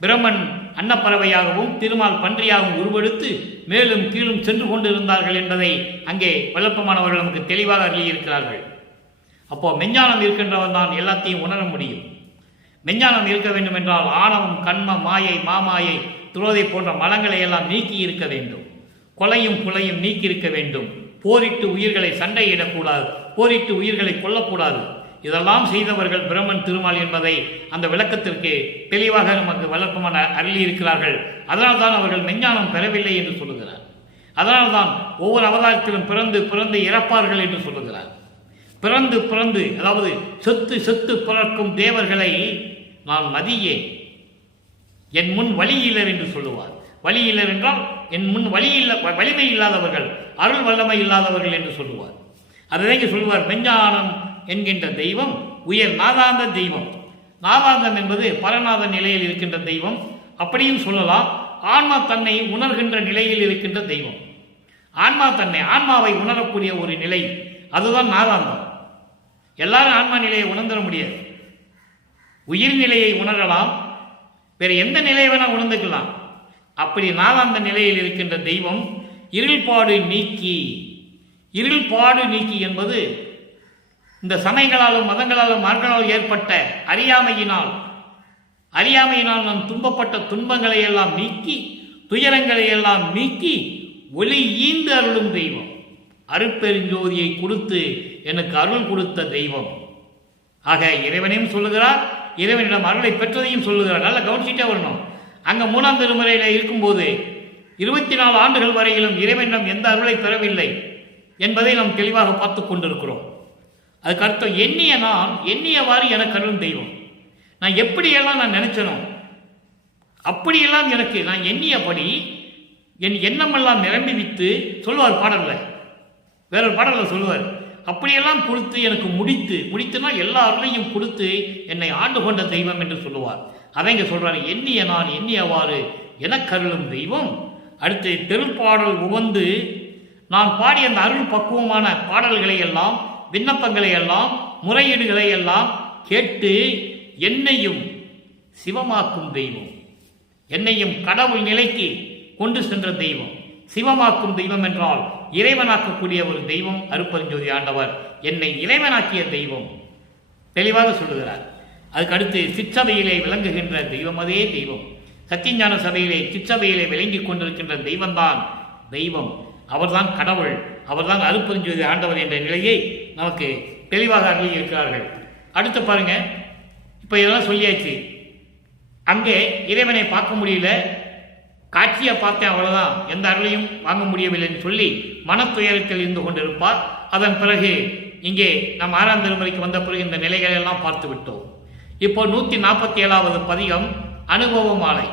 பிரம்மன் அன்னப்பறவையாகவும் திருமால் பன்றியாகவும் உருவெடுத்து மேலும் கீழும் சென்று கொண்டிருந்தார்கள் என்பதை அங்கே வல்லப்பமானவர்கள் நமக்கு தெளிவாக அறியிருக்கிறார்கள். அப்போ மெஞ்ஞானம் இருக்கின்றவன் தான் எல்லாத்தையும் உணர முடியும். மெஞ்ஞானம் இருக்க வேண்டும் என்றால் ஆணவம், கண்மம், மாயை, மாமாயை, துரோதை போன்ற மலங்களை எல்லாம் நீக்கி இருக்க வேண்டும். கொலையும் புலையும் நீக்கி இருக்க வேண்டும். போரிட்டு உயிர்களை சண்டையிடக்கூடாது, போரிட்டு உயிர்களை கொல்லக்கூடாது. இதெல்லாம் செய்தவர்கள் பிரம்மன், திருமால் என்பதை அந்த விளக்கத்திற்கு தெளிவாக நமக்கு வளர்ப்பமான அருளியிருக்கிறார்கள். அதனால்தான் அவர்கள் மெஞ்ஞானம் பெறவில்லை என்று சொல்லுகிறார். அதனால்தான் ஒவ்வொரு அவதாரத்திலும் பிறந்து பிறந்து இறப்பார்கள் என்று சொல்லுகிறார். பிறந்து பிறந்து, அதாவது செத்து செத்து பிறக்கும் தேவர்களை நான் மதியேன், என் முன் வழியிலர் என்று சொல்லுவார். வழியிலர் என்றால் என் முன் வலிமை இல்லாதவர்கள், அருள் வல்லமை இல்லாதவர்கள் என்று சொல்லுவார். அதை சொல்லுவார். மெஞ்ஞானம் என்கின்ற தெய்வம் உயர் நாதாந்த தெய்வம். நாதாந்தம் என்பது பரநாத நிலையில் இருக்கின்ற தெய்வம். அப்படியும் சொல்லலாம், ஆன்மா தன்னை உணர்கின்ற நிலையில் இருக்கின்ற தெய்வம். ஆன்மாவை உணரக்கூடிய ஒரு நிலை, அதுதான் நாதாந்தம். எல்லாரும் ஆன்மா நிலையை உணர்ந்துட முடியாது. உயிர் நிலையை உணரலாம், வேறு எந்த நிலையை வேணால் உணர்ந்துக்கலாம். அப்படி நாதாந்த நிலையில் இருக்கின்ற தெய்வம் இருள்பாடு நீக்கி. இருள்பாடு நீக்கி என்பது இந்த சமயங்களாலும் மதங்களாலும் மார்களால் ஏற்பட்ட அறியாமையினால் நாம் துன்பப்பட்ட துன்பங்களை எல்லாம் நீக்கி, துயரங்களை எல்லாம் நீக்கி ஒளி ஈந்து அருளும் தெய்வம். அருட்பெருஞ்சோதியை கொடுத்து எனக்கு அருள் கொடுத்த தெய்வம். ஆக இறைவனையும் சொல்லுகிறார், இறைவனிடம் அருளை பெற்றதையும் சொல்லுகிறார். நல்லா கவனிச்சுட்டே வரணும். அங்கே 3ஆம் திருமுறையில் இருக்கும்போது 24 ஆண்டுகள் வரையிலும் இறைவனிடம் எந்த அருளை பெறவில்லை என்பதை நாம் தெளிவாக பார்த்து கொண்டிருக்கிறோம். அதுக்கு அர்த்தம், எண்ணியவாறு எனக்கு அருளும் தெய்வம். நான் எப்படியெல்லாம் நான் நினைச்சனோ அப்படியெல்லாம் எனக்கு நான் எண்ணியபடி என் எண்ணமெல்லாம் நிரம்பி வித்து சொல்லுவார் பாடல்ல. வேறொரு பாடல்ல சொல்லுவார், அப்படியெல்லாம் கொடுத்து எனக்கு முடித்துனா எல்லா அருளையும் கொடுத்து என்னை ஆண்டு கொண்ட தெய்வம் என்று சொல்லுவார். அதை இங்கே சொல்றாரு, எண்ணியவாறு எனக்கருளும் தெய்வம். அடுத்து தெருப்பாடல் உவந்து நான் பாடிய அந்த அருள் பக்குவமான பாடல்களை எல்லாம், விண்ணப்பங்களை எல்லாம், முறையீடுகளை எல்லாம் கேட்டு என்னையும் சிவமாக்கும் தெய்வம். என்னையும் கடவுள் நிலைக்கு கொண்டு சென்ற தெய்வம். சிவமாக்கும் தெய்வம் என்றால் இறைவனாக்கக்கூடிய ஒரு தெய்வம் அருட்பெருஞ்சோதி ஆண்டவர். என்னை இறைவனாக்கிய தெய்வம் தெளிவாக சொல்லுகிறார். அதுக்கு அடுத்து சிற்றவையிலே விளங்குகின்ற தெய்வம், அதே தெய்வம். சத்தியஞான சபையிலே சிற்றவையிலே விளங்கி கொண்டிருக்கின்ற தெய்வம்தான் தெய்வம். அவர்தான் கடவுள், அவர்தான் அருட்பெருஞ்சோதி ஆண்டவர் என்ற நிலையை நமக்கு தெளிவாக அருளி இருக்கிறார்கள். அடுத்து பாருங்க, இப்போ இதெல்லாம் சொல்லியாச்சு. அங்கே இறைவனை பார்க்க முடியல, காட்சியை பார்த்தேன், அவ்வளவுதான், எந்த அருளையும் வாங்க முடியவில்லைன்னு சொல்லி மனத்துயரத்தில் இருந்து கொண்டிருப்பார். அதன் பிறகு இங்கே நம் 6ஆம் திருமுறைக்கு வந்த பிறகு இந்த நிலைகளை எல்லாம் பார்த்து விட்டோம். இப்போ 147வது பதிகம் அனுபவ மாலை.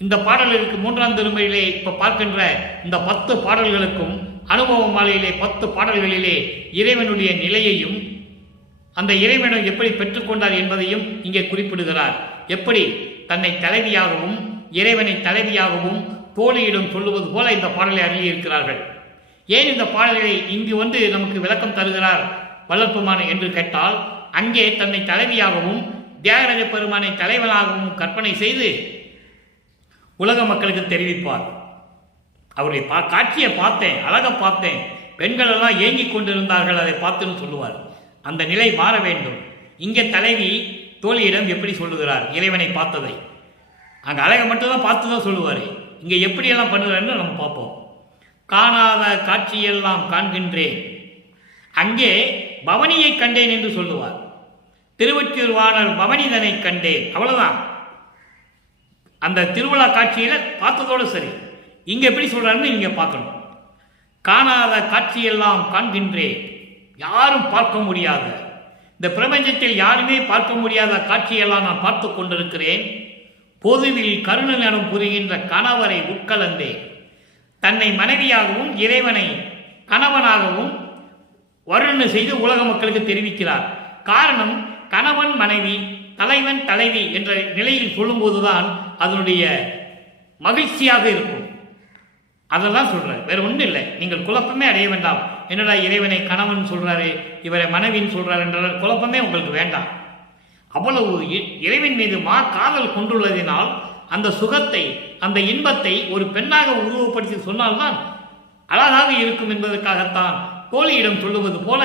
இந்த பாடல்களுக்கு 3ஆம் திருமுறையிலே இப்போ பார்க்கின்ற இந்த 10 பாடல்களுக்கும் அனுபவ மாலையிலே 10 பாடல்களிலே இறைவனுடைய நிலையையும் அந்த இறைவனை எப்படி பெற்றுக்கொண்டார் என்பதையும் இங்கே குறிப்பிடுகிறார். எப்படி தன்னை தலைவியாகவும் இறைவனை தலைவியாகவும் தோழியிடம் சொல்லுவது போல இந்த பாடலை அருளியிருக்கிறார்கள். ஏன் இந்த பாடலை இங்கு வந்து நமக்கு விளக்கம் தருகிறார் வளர்ப்புமான என்று கேட்டால், அங்கே தன்னை தலைவியாகவும் தியாகராஜ பெருமானை தலைவனாகவும் கற்பனை செய்து உலக மக்களுக்கு தெரிவிப்பார். அவருடைய காட்சியை பார்த்தேன், அழகை பார்த்தேன், பெண்கள் எல்லாம் ஏங்கி கொண்டிருந்தார்கள், அதை பார்த்துன்னு சொல்லுவார். அந்த நிலை மாற வேண்டும். இங்கே தலைவி தோழியிடம் எப்படி சொல்லுகிறார் இறைவனை பார்த்ததை? அங்கே அழகை மட்டும்தான் பார்த்து தான் சொல்லுவார். இங்கே எப்படியெல்லாம் பண்ணுறாருன்னு நம்ம பார்ப்போம். காணாத காட்சியெல்லாம் காண்கின்றேன், அங்கே பவனியை கண்டேன் என்று சொல்லுவார். திருவொற்றியூர்வாணர் பவனிதனை கண்டேன், அவ்வளவுதான். அந்த திருவிழா காட்சியில பார்த்ததோடு சரி. இங்க எப்படி சொல்றாருன்னு நீங்க பார்க்கணும். காணாத காட்சியெல்லாம் காண்கின்றேன், யாரும் பார்க்க முடியாத இந்த பிரபஞ்சத்தில் யாருமே பார்க்க முடியாத காட்சியெல்லாம் நான் பார்த்து கொண்டிருக்கிறேன். பொதுவில் கருணை நடம் புரிகின்ற கணவரை உட்கலந்தேன். தன்னை மனைவியாகவும் இறைவனை கணவனாகவும் வருணனை செய்து உலக மக்களுக்கு தெரிவிக்கிறார். காரணம், கணவன் மனைவி, தலைவன் தலைவி என்ற நிலையில் சொல்லும்போதுதான் அதனுடைய மகிழ்ச்சியாக இருக்கும். அதெல்லாம் சொல்றாரு, வேற ஒன்றும் இல்லை. நீங்கள் குழப்பமே அடைய வேண்டாம். என்னடா இறைவனை கணவன் சொல்றாரு, இவரை மனைவின்னு சொல்றாரு என்ற குழப்பமே உங்களுக்கு வேண்டாம். அவ்வளவு இறைவன் மீது காதல் கொண்டுள்ளதினால் அந்த சுகத்தை, அந்த இன்பத்தை ஒரு பெண்ணாக உருவப்படுத்தி சொன்னால்தான் அழகாக இருக்கும் என்பதற்காகத்தான் தோழியிடம் சொல்லுவது போல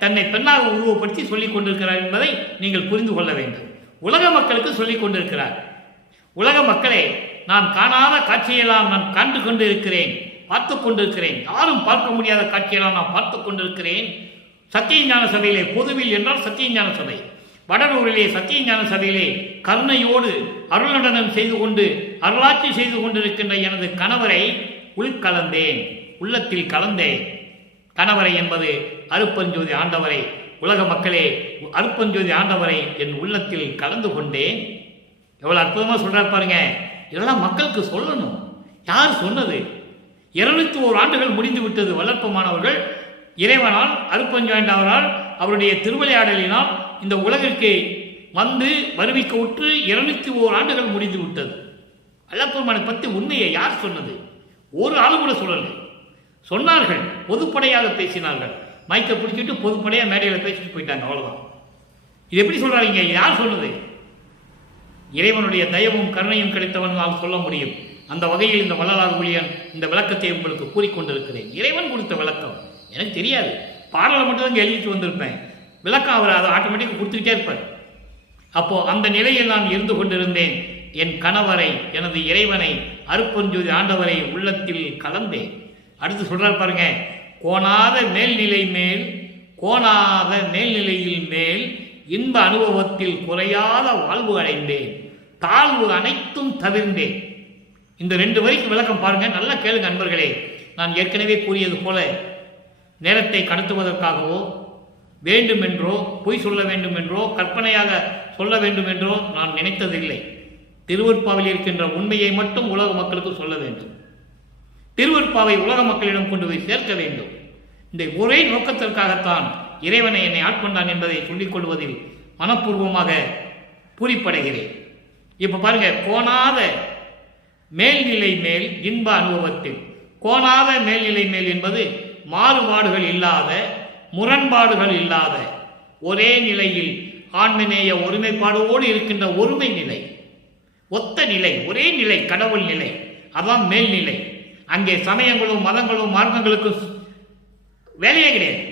தன்னை பெண்ணாக உருவப்படுத்தி சொல்லிக் கொண்டிருக்கிறார் என்பதை நீங்கள் புரிந்து கொள்ள வேண்டும். உலக மக்களுக்கு சொல்லிக் கொண்டிருக்கிறார். உலக மக்களே, நான் காணாத காட்சியெல்லாம் நான் கண்டு கொண்டிருக்கிறேன், பார்த்து கொண்டிருக்கிறேன். யாரும் பார்க்க முடியாத காட்சியெல்லாம் நான் பார்த்து கொண்டிருக்கிறேன். சத்தியஞான சபையிலே, பொதுவில் என்றால் சத்தியஞான சபை, வடலூரிலே சத்தியஞான சபையிலே கருணையோடு அருள் நடனம் செய்து கொண்டு அருளாட்சி செய்து கொண்டிருக்கின்ற எனது கணவரை உள்கலந்தேன், உள்ளத்தில் கலந்தேன். கணவரை என்பது அருப்பஞ்சோதி ஆண்டவரை, உலக மக்களே, அருப்பஞ்சோதி ஆண்டவரை என் உள்ளத்தில் கலந்து கொண்டேன். எவ்வளவு அற்புதமா சொல்றாரு பாருங்க. இதெல்லாம் மக்களுக்கு சொல்லணும். யார் சொன்னது? 201 ஆண்டுகள் முடிந்து விட்டது. வளர்ப்பமானவர்கள் இறைவனால், அருப்பஞ்சாண்டவரால், அவருடைய திருவிளையாடலினால் இந்த உலகிற்கு வந்து வருவிக்க உற்று 201 ஆண்டுகள் முடிந்து விட்டது. வளர்ப்பமான பற்றி உண்மையை யார் சொன்னது? ஒரு ஆளு கூட சொல்லலை. சொன்னார்கள், பொதுப்படையாக பேசினார்கள். மைக்கை பிடிச்சிட்டு பொதுப்படையாக மேடையில் பேசிட்டு போயிட்டாங்க, அவ்வளவுதான். இது எப்படி சொல்றாங்க? யார் சொன்னது? இறைவனுடைய தயவும் கருணையும் கிடைத்தவனால் சொல்ல முடியும். அந்த வகையில் இந்த வள்ளலார் ஊழியன் இந்த விளக்கத்தை உங்களுக்கு கூறிக்கொண்டிருக்கிறேன். இறைவன் கொடுத்த விளக்கம் எனக்கு தெரியாது. பாடலை மட்டும் தான் எழுதிட்டு வந்திருப்பேன். விளக்கம் அவர் அதை ஆட்டோமேட்டிக்காக கொடுத்துக்கிட்டே இருப்பார். அப்போ அந்த நிலையில் நான் இருந்து கொண்டிருந்தேன். என் கணவரை, எனது இறைவனை, அருப்பஞ்சோதி ஆண்டவரை உள்ளத்தில் கலந்தேன். அடுத்து சொல்றார் பாருங்க, கோணாத மேல்நிலை மேல், கோணாத மேல்நிலையில் மேல் இன்ப அனுபவத்தில் குறையாத வாழ்வு அடைந்தேன், தாழ்வு அனைத்தும் தவிர்ந்தேன். இந்த 2 வரிக்கு விளக்கம் பாருங்க, நல்லா கேளுங்க அன்பர்களே. நான் ஏற்கனவே கூறியது போல நேரத்தை கடத்துவதற்காகவோ, வேண்டுமென்றோ, பொய் சொல்ல வேண்டுமென்றோ, கற்பனையாக சொல்ல வேண்டுமென்றோ நான் நினைத்ததில்லை. திருவற்பாவில் இருக்கின்ற உண்மையை மட்டும் உலக மக்களுக்கு சொல்ல வேண்டும். திருவற்பாவை உலக மக்களிடம் கொண்டு போய் சேர்க்க வேண்டும். இந்த ஒரே நோக்கத்திற்காகத்தான் இறைவனை என்னை ஆட்கொண்டான் என்பதை சொல்லிக் கொள்வதில் மனப்பூர்வமாக பூரிப்படைகிறேன். இப்ப பாருங்க, கோணாத மேல்நிலை மேல் இன்ப அனுபவத்தில். கோணாத மேல்நிலை மேல் என்பது மாறுபாடுகள் இல்லாத, முரண்பாடுகள் இல்லாத, ஒரே நிலையில் ஆன்மநேய ஒருமைப்பாடோடு இருக்கின்ற ஒருமை நிலை, ஒத்த நிலை, ஒரே நிலை, கடவுள் நிலை, அதான் மேல்நிலை. அங்கே சமயங்களும் மதங்களும் மார்க்கங்களுக்கும் வேலையே கிடையாது.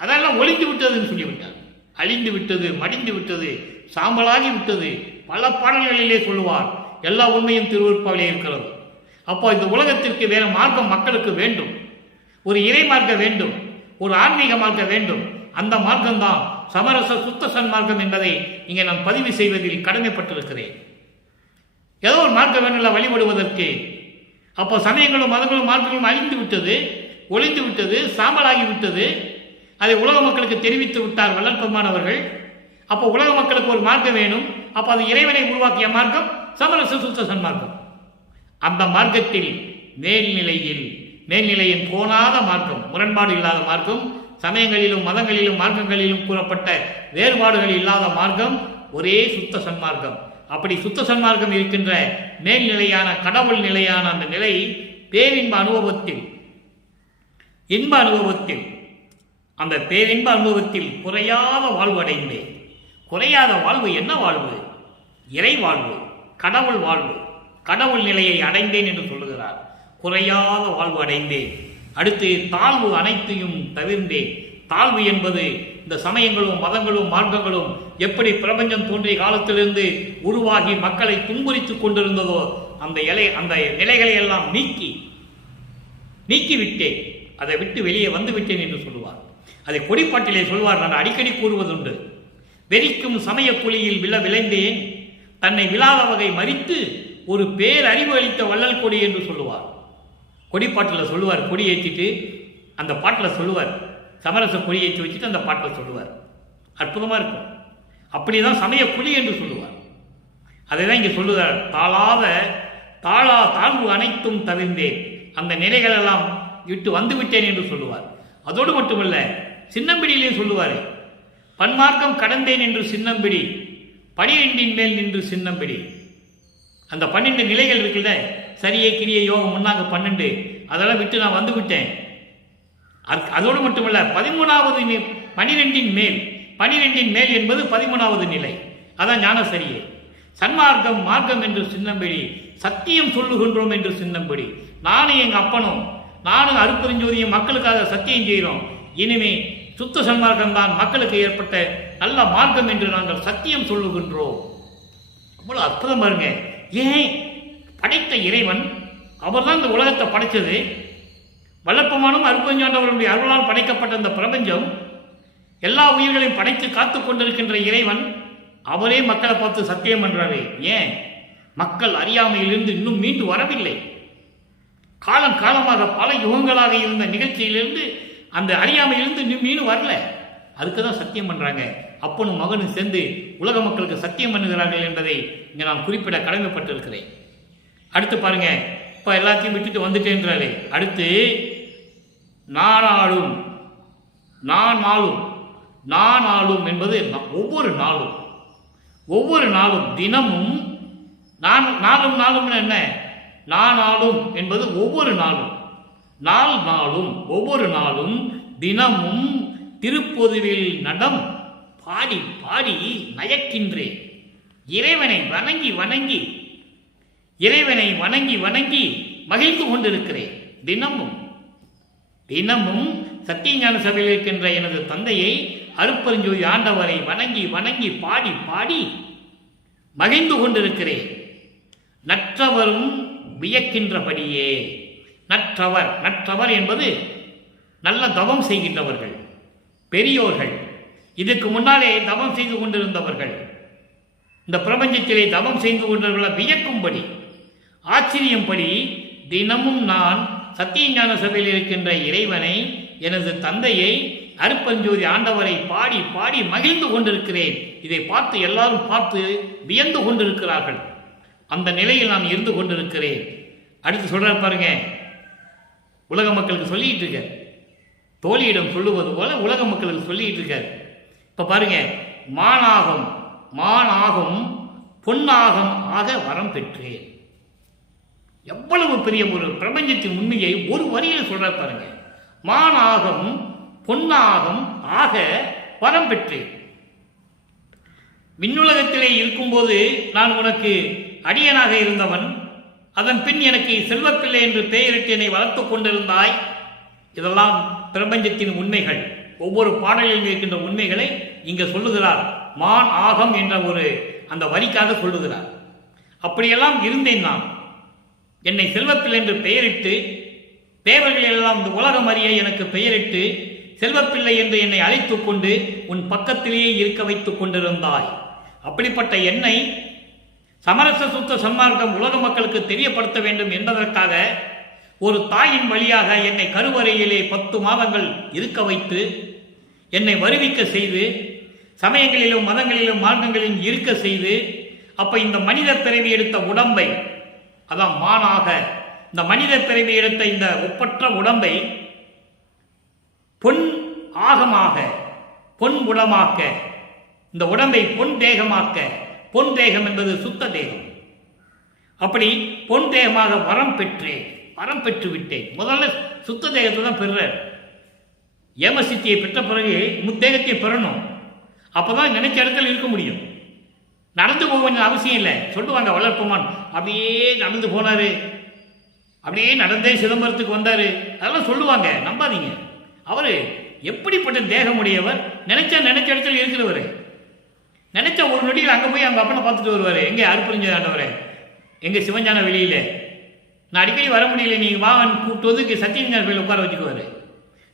அதெல்லாம் ஒளிந்து விட்டதுன்னு சொல்லிவிட்டார். அழிந்து விட்டது, மடிந்து விட்டது, சாம்பலாகி விட்டது. பல பாடல்களிலே சொல்லுவார். எல்லா உண்மையும் திருவருட்பாவிலே இருக்கிறது. அப்போ இந்த உலகத்திற்கு வேற மார்க்கம் மக்களுக்கு வேண்டும். ஒரு இறை மார்க்கம் வேண்டும், ஒரு ஆன்மீக மார்க்கம் வேண்டும். அந்த மார்க்கம்தான் சமரச சுத்த சன்மார்க்கம் என்பதை இங்கே நான் பதிவு செய்வதில் கடமைப்பட்டிருக்கிறேன். ஏதோ ஒரு மார்க்கம் வேண்டும்ல வழிபடுவதற்கு. அப்போ சமயங்களும் மதங்களும் மார்க்கங்களும் அழிந்து விட்டது, ஒளிந்து விட்டது, சாம்பலாகி விட்டது. அதை உலக மக்களுக்கு தெரிவித்து விட்டார் வளர்ப்பமானவர்கள். அப்போ உலக மக்களுக்கு ஒரு மார்க்கம் வேணும். அப்போ அது இறைவனை உருவாக்கிய மார்க்கம் சமரச சுத்த சன்மார்க்கம். அந்த மார்க்கத்தில் மேல்நிலையின் கோணாத மார்க்கம், முரண்பாடு இல்லாத மார்க்கம், சமயங்களிலும் மதங்களிலும் மார்க்கங்களிலும் கூறப்பட்ட வேறுபாடுகள் இல்லாத மார்க்கம் ஒரே சுத்த சன்மார்க்கம். அப்படி சுத்த சன்மார்க்கம் இருக்கின்ற மேல்நிலையான கடவுள் நிலையான அந்த நிலை பேரின்ப அனுபவத்தில், இன்ப அனுபவத்தில், அந்த பேரின்ப அனுபவத்தில் குறையாத வாழ்வு அடைந்தேன். குறையாத வாழ்வு என்ன வாழ்வு? இறை வாழ்வு, கடவுள் வாழ்வு, கடவுள் நிலையை அடைந்தேன் என்று சொல்லுகிறார். குறையாத வாழ்வு அடைந்தேன். அடுத்து தாழ்வு அனைத்தையும் தவிர்ந்தேன். தாழ்வு என்பது இந்த சமயங்களும் மதங்களும் மார்க்கங்களும் எப்படி பிரபஞ்சம் தோன்றிய காலத்திலிருந்து உருவாகி மக்களை துன்புரித்துக் கொண்டிருந்ததோ அந்த நிலைகளை எல்லாம் நீக்கிவிட்டேன், அதை விட்டு வெளியே வந்து விட்டேன் என்று சொல்லுவார். அதை கொடிப்பாட்டிலே சொல்வார். நான் அடிக்கடி கூறுவதுண்டு. வெறிக்கும் சமய புலியில் விளைந்தேன், தன்னை விழாத வகை மறித்து ஒரு பேரறிவு அளித்த வள்ளல் கொடி என்று சொல்லுவார். கொடிப்பாட்டில் சொல்லுவார். கொடி ஏற்றிட்டு அந்த பாட்டில் சொல்லுவார். சமரச கொடி ஏற்றி வச்சுட்டு அந்த பாட்டில் சொல்லுவார். அற்புதமாக இருக்கும். அப்படிதான் சமய புலி என்று சொல்லுவார். அதை தான் இங்கே சொல்லுவார். தாழ்வு அனைத்தும் தவிர்ந்தேன், அந்த நிலைகள் எல்லாம் விட்டு வந்து விட்டேன் என்று சொல்லுவார். அதோடு மட்டுமல்ல, சின்னம்பிடியிலே சொல்லுவார், பன்மார்க்கம் கடந்தேன் என்று சின்னம்பிடி, 12 மேல் நின்று சின்னம்பிடி. அந்த 12 நிலைகள் இருக்குல்ல, சரியை கிரியை யோகம் முன்னாங்க 12, அதெல்லாம் விட்டு நான் வந்து விட்டேன். அதோடு மட்டுமல்ல, 12 மேல் என்பது 13வது நிலை, அதான் ஞான சரியை. சன்மார்க்கம் மார்க்கம் என்று சின்னம்பிடி, சத்தியம் சொல்லுகின்றோம் என்று சின்னம்பிடி. நானும் எங்க அப்பனும் நானும் அருட்பெருஞ்சோதியும் மக்களுக்காக சத்தியம் செய்கிறோம். இனிமே சுத்த சன்மார்க்கம் தான் மக்களுக்கு ஏற்பட்ட நல்ல மார்க்கம் என்று நாங்கள் சத்தியம் சொல்லுகின்றோம். அவ்வளவு அற்புதம் பாருங்க. ஏன் படைத்த இறைவன், அவர் தான் இந்த உலகத்தை படைச்சது. வல்லப்பமானும் அருட்பெருஞ்சாண்டவர்களுடைய அருளால் படைக்கப்பட்ட இந்த பிரபஞ்சம், எல்லா உயிர்களையும் படைத்து காத்து கொண்டிருக்கின்ற இறைவன், அவரே மக்களை பார்த்து சத்தியம் பண்றாரு. ஏன்? மக்கள் அறியாமையிலிருந்து இன்னும் மீண்டு வரவில்லை. காலம் காலமாக பல யுகங்களாக இருந்த நிகழ்ச்சியிலிருந்து அந்த அறியாமையிலிருந்து இன்னும் மீண்டும் வரல. அதுக்கு தான் சத்தியம் பண்றாங்க. அப்பனும் மகனும் சேர்ந்து உலக மக்களுக்கு சத்தியம் பண்ணுகிறார்கள் என்பதை இங்கே நான் குறிப்பிட கடமைப்பட்டிருக்கிறேன். அடுத்து பாருங்க, இப்போ எல்லாத்தையும் விட்டுட்டு வந்துட்டேன்றாரு. அடுத்து நாளும் என்பது ஒவ்வொரு நாளும் தினமும். நாளும் என்ன? நாளும் என்பது ஒவ்வொரு நாளும், ஒவ்வொரு நாளும் தினமும் திருப்பொதுவில் நடம் பாடி பாடி நயக்கின்றேன். இறைவனை வணங்கி மகிழ்ந்து கொண்டிருக்கிறேன். தினமும் சத்தியஞான சபையில் இருக்கின்ற எனது தந்தையை அருட்பெருஞ்சோதி ஆண்டவரை வணங்கி பாடி பாடி மகிழ்ந்து கொண்டிருக்கிறேன். நற்றவரும் வியக்கின்றபடியே. நற்றவர் என்பது நல்ல தவம் செய்கின்றவர்கள், பெரியோர்கள், இதுக்கு முன்னாலே தவம் செய்து கொண்டிருந்தவர்கள், இந்த பிரபஞ்சத்திலே தவம் செய்து கொண்டவர்களை வியக்கும்படி, ஆச்சரியம்படி தினமும் நான் சத்தியஞான சபையில் இருக்கின்ற இறைவனை, எனது தந்தையை, அருட்பெருஞ்சோதி ஆண்டவரை பாடி பாடி மகிழ்ந்து கொண்டிருக்கிறேன். இதை பார்த்து எல்லாரும் பார்த்து வியந்து கொண்டிருக்கிறார்கள். அந்த நிலையில் நான் இருந்து கொண்டிருக்கிறேன். அடுத்து சொல்ற பாருங்க, உலக மக்களுக்கு சொல்லிட்டு இருக்க, தோழியிடம் சொல்லுவது போல உலக மக்களுக்கு சொல்லிட்டு இருக்கார். இப்ப பாருங்க, மானாகம் பொன்னாகம் ஆக வரம் பெற்றேன். எவ்வளவு பெரிய ஒரு பிரபஞ்சத்தின் உண்மையை ஒரு வரியில் சொல்ற பாருங்க. மானாகம் பொன்னாகம் ஆக வரம் பெற்றேன். விண்ணுலகத்திலே இருக்கும்போது நான் உனக்கு அடியனாக இருந்தவன், அதன் பின் எனக்கு செல்வப்பிள்ளை என்று பெயரிட்டு என்னை வளர்த்து கொண்டிருந்தாய். இதெல்லாம் பிரபஞ்சத்தின் உண்மைகள். ஒவ்வொரு பாடலில் இருக்கின்ற உண்மைகளை இங்க சொல்லுகிறார். மான் ஆகம் என்ற ஒரு அந்த வரிக்காக சொல்லுகிறார். அப்படியெல்லாம் இருந்தேன் நான். என்னை செல்வப்பிள்ளை என்று பெயரிட்டு, தேவர்கள் எல்லாம் இந்த உலகம் அறிய எனக்கு பெயரிட்டு செல்வப்பிள்ளை என்று என்னை அழைத்துக் கொண்டு உன் பக்கத்திலேயே இருக்க வைத்துக் கொண்டிருந்தாய். அப்படிப்பட்ட என்னை சமரச சுத்த சன்மார்க்கம் உலக மக்களுக்கு தெரியப்படுத்த வேண்டும் என்பதற்காக ஒரு தாயின் வழியாக என்னை கருவறையிலே 10 மாதங்கள் இருக்க வைத்து, என்னை வருவிக்க செய்து, சமயங்களிலும் மதங்களிலும் மார்க்கங்களிலும் இருக்க செய்து, அப்ப இந்த மனித பிறவி எடுத்த உடம்பை, அதான் மானாக இந்த மனித பிறவி எடுத்த இந்த ஒப்பற்ற உடம்பை பொன் ஆகமாக, பொன் உடமாக்க, இந்த உடம்பை பொன் தேகமாக்க. பொன் தேகம் என்பது சுத்த தேகம். அப்படி பொன் தேகமாக வரம் பெற்று விட்டேன். முதல்ல சுத்த தேகத்தை தான் பெறுற. ஏமசித்தியை பெற்ற பிறகு முத்தேகத்தை பெறணும். அப்பதான் நினைச்ச இடத்துல இருக்க முடியும். நடந்து போக வேண்டிய அவசியம் இல்லை. சொல்லுவாங்க வளர்ப்பமான் அப்படியே நடந்து போனாரு, அப்படியே நடந்தே சிதம்பரத்துக்கு வந்தாரு, அதெல்லாம் சொல்லுவாங்க, நம்பாதீங்க. அவரு எப்படிப்பட்ட தேகமுடையவர்? நினைச்ச இடத்துல இருக்கிறவர். நினைச்ச ஒரு நொடியில் அங்கே போய் அவங்க அப்பனை பார்த்துட்டு வருவார். எங்கே அருட்பெருஞ்சோதி ஆண்டவரே, எங்கே சிவஞான வெளியில நான் அடிக்கடி வர முடியல, நீங்கள் வாங்கன்னு கூப்பிட்டு வந்து இங்கே சத்தியஞான வெளியில் உட்கார வச்சுக்குவார்.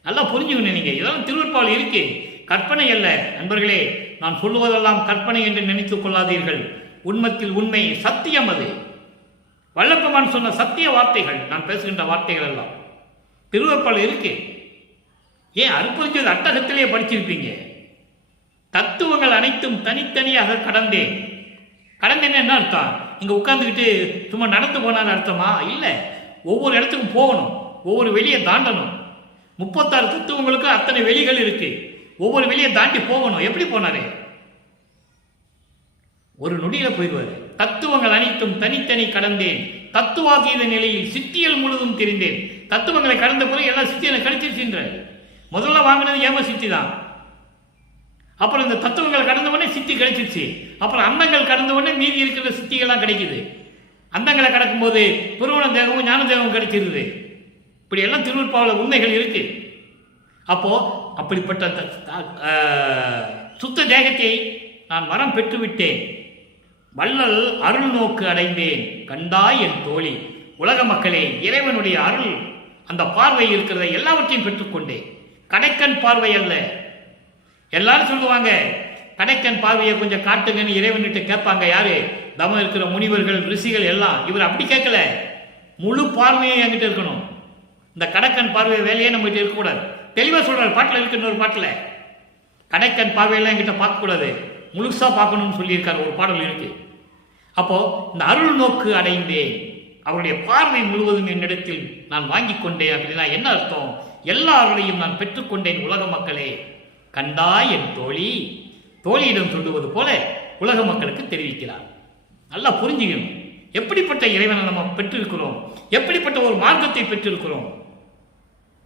நல்லா புரிஞ்சுக்கணும். நீங்கள் இதெல்லாம் திருவற்பால் இருக்கு, கற்பனை அல்ல. நண்பர்களே, நான் சொல்லுவதெல்லாம் கற்பனை என்று நினைத்துக் கொள்ளாதீர்கள். உண்மத்தில் உண்மை சத்தியம். அது வல்லப்பமான் சொன்ன சத்திய வார்த்தைகள், நான் பேசுகின்ற வார்த்தைகள் எல்லாம் திருவற்பால் இருக்கு. ஏன் அருட்பெருஞ்சோதி அட்டகத்திலேயே படிச்சிருப்பீங்க. தத்துவங்கள் அனைத்தும் தனித்தனியாக கடந்தேன். கடந்தேன்னு என்ன அர்த்தம்? இங்க உட்கார்ந்துக்கிட்டு சும்மா நடந்து போனான்னு அர்த்தமா? இல்லை, ஒவ்வொரு இடத்துக்கும் போகணும், ஒவ்வொரு வெளியை தாண்டணும். 36 தத்துவங்களுக்கு அத்தனை வெளிகள் இருக்கு. ஒவ்வொரு வெளியை தாண்டி போகணும். எப்படி போனாரு? ஒரு நொடியில போயிடுவாரு. தத்துவங்கள் அனைத்தும் தனித்தனி கடந்தேன், தத்துவாதீத நிலையில் சித்தியல் முழுதும் தெரிந்தேன். தத்துவங்களை கடந்த பிறகு எல்லாம் சித்தியை கழிச்சிருச்சுன்ற. முதல்ல வாங்கினது ஏம சித்தி தான். அப்புறம் இந்த தத்துவங்கள் கடந்த உடனே சித்தி கிடைச்சிருச்சு. அப்புறம் அந்தங்கள் கடந்த உடனே மீதி இருக்கிற சித்திகள்லாம் கிடைக்குது. அந்தங்களை கடக்கும்போது புருவண தேகமும் ஞான தேகமும் கிடைச்சிருது. இப்படி எல்லாம் திருவருட்பாவில் உண்மைகள் இருக்கு. அப்போ அப்படிப்பட்ட சுத்த தேகத்தை நான் வரம் பெற்றுவிட்டேன். வள்ளல் அருள் நோக்கு அடைந்தேன் கண்டாய் என் தோழி. உலக மக்களே, இறைவனுடைய அருள் அந்த பார்வை இருக்கிறத எல்லாவற்றையும் பெற்றுக்கொண்டேன். கடைக்கண் பார்வை அல்ல. எல்லாரும் சொல்லுவாங்க கடைக்கண் பார்வையை கொஞ்சம் காட்டுங்கன்னு இறைவன்கிட்ட கேட்பாங்க. யாரு? தமம் இருக்கிற முனிவர்கள், ரிஷிகள் எல்லாம். இவர் அப்படி கேட்கல. முழு பார்வையை என்கிட்ட இருக்கணும். இந்த கடைக்கண் பார்வை வேலையே நம்ம கிட்ட இருக்கக்கூடாது. தெளிவா சொல்றாரு பாட்டில் இருக்கு. இன்னொரு பாட்டில் கடைக்கண் பார்வையெல்லாம் என்கிட்ட பார்க்கக்கூடாது, முழுசா பார்க்கணும்னு சொல்லியிருக்காரு. ஒரு பாடல் இருக்கு. அப்போ இந்த அருள் நோக்கு அடைந்தேன், அவருடைய பார்வை முழுவதும் என்னிடத்தில் நான் வாங்கி கொண்டேன். அப்படின்னா என்ன அர்த்தம்? எல்லா அருளையும் நான் பெற்றுக்கொண்டேன். உலக மக்களே கண்டாய் என் தோழி. தோழியிடம் சொல்லுவது போல உலக மக்களுக்கு தெரிவிக்கிறார். நல்லா புரிஞ்சுக்கணும். எப்படிப்பட்ட இறைவனை நம்ம பெற்றிருக்கிறோம், எப்படிப்பட்ட ஒரு மார்க்கத்தை பெற்றிருக்கிறோம்,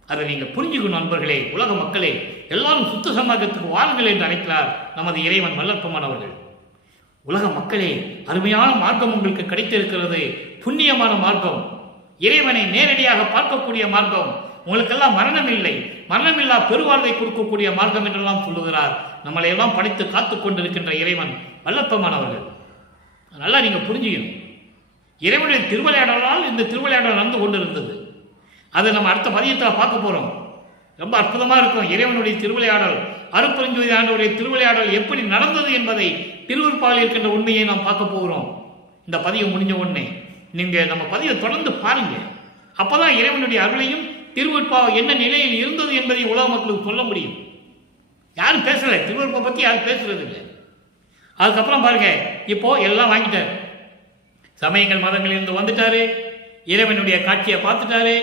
அதை நீங்க புரிஞ்சுக்கணும் நண்பர்களே. உலக மக்களே, எல்லாரும் சுத்த சமார்க்கத்துக்கு வாருங்கள் என்று அழைக்கிறார் நமது இறைவன் வல்லற்பமானவர்கள். உலக மக்களே, அருமையான மார்க்கம் உங்களுக்கு கிடைத்திருக்கிறது. புண்ணியமான மார்க்கம், இறைவனை நேரடியாக பார்க்கக்கூடிய மார்க்கம். உங்களுக்கெல்லாம் மரணம் இல்லை, மரணமில்லா பெருவாழ்வை கொடுக்கக்கூடிய மார்க்கம் என்றெல்லாம் சொல்லுகிறார். நம்மளை எல்லாம் படைத்து காத்து கொண்டிருக்கின்ற இறைவன் வல்லற்பமானவர்கள். நல்லா நீங்க புரிஞ்சுக்கணும். இறைவனுடைய திருவிளையாடலால் இந்த திருவிளையாடல் நடந்து கொண்டிருந்தது. அதை நம்ம அடுத்த பதியத்தில் பார்க்க போறோம். ரொம்ப அற்புதமா இருக்கும். இறைவனுடைய திருவிளையாடல், அருட்பெருஞ்சோதி ஆண்டவருடைய திருவிளையாடல் எப்படி நடந்தது என்பதை திருவருட்பாவில் இருக்கின்ற உண்மையை நாம் பார்க்க போகிறோம். இந்த பதியம் முடிஞ்ச உடனே நீங்க நம்ம பதிவை தொடர்ந்து பாருங்க. அப்பதான் இறைவனுடைய அருளையும் திருவருட்பாவை என்ன நிலையில் இருந்தது என்பதை உலக மக்களுக்கு சொல்ல முடியும். யாரும் பேசல, திருவருட்பா பத்தி யாரும் பேசுறது இல்லை. அதுக்கப்புறம் பாருங்க, இப்போ எல்லாம் வாங்கிட்டாரு. சமயங்கள் மதங்கள் இருந்து வந்துட்டாரு, இறைவனுடைய காட்சியை பார்த்துட்டாரு,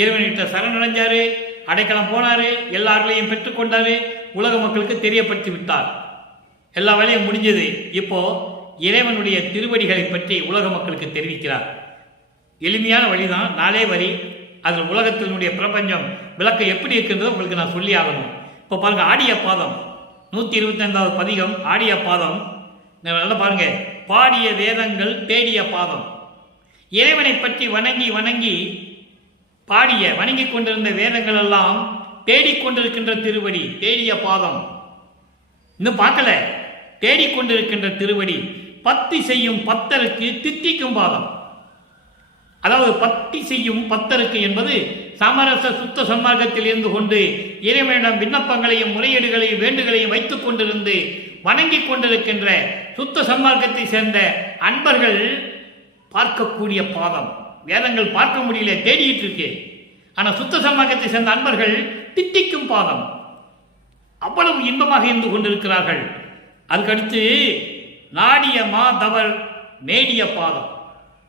இறைவன்கிட்ட சரணடைஞ்சாரு, அடைக்கலம் போனாரு, எல்லாரையும் பெற்றுக்கொண்டாரு, உலக மக்களுக்கு தெரியப்படுத்தி விட்டார். எல்லா வேலையும் முடிஞ்சது. இப்போ இறைவனுடைய திருவடிகளை பற்றி உலக மக்களுக்கு தெரிவிக்கிறார். எளிமையான வழிதான், 4 வரி. அதில் உலகத்தினுடைய பிரபஞ்சம் விளக்கம் எப்படி இருக்கின்றதோ உங்களுக்கு நான் சொல்லி ஆகணும். இப்போ பாருங்க, ஆடிய பாதம் 125வது பதிகம். ஆடிய பாதம் நல்லா பாருங்க. பாடிய வேதங்கள் தேடிய பாதம். இறைவனை பற்றி வணங்கி வணங்கி பாடிய வணங்கி கொண்டிருந்த வேதங்கள் எல்லாம் தேடிக்கொண்டிருக்கின்ற திருவடி, தேடிய பாதம். இன்னும் பார்க்கல, தேடிக்கொண்டிருக்கின்ற திருவடி. பத்தி செய்யும் பத்தருக்கு தித்திக்கும் பாதம். அதாவது பத்தி செய்யும் பத்தருக்கு என்பது சமரச சுத்த சன்மார்க்கத்தில் இருந்து கொண்டு இறைவனிடம் விண்ணப்பங்களையும் முறையீடுகளையும் வேண்டுகளையும் வைத்துக் கொண்டிருந்து வணங்கி கொண்டிருக்கின்ற சுத்த சன்மார்க்கத்தை சேர்ந்த அன்பர்கள் பார்க்கக்கூடிய பாதம். வேதங்கள் பார்க்க முடியல, தேடிட்டு இருக்கு. ஆனா சுத்த சன்மார்க்கத்தை சேர்ந்த அன்பர்கள் தித்திக்கும் பாதம். அவ்வளவு இன்பமாக இருந்து கொண்டிருக்கிறார்கள். அதுக்கடுத்து நாடிய மாதவர் நேடிய பாதம்.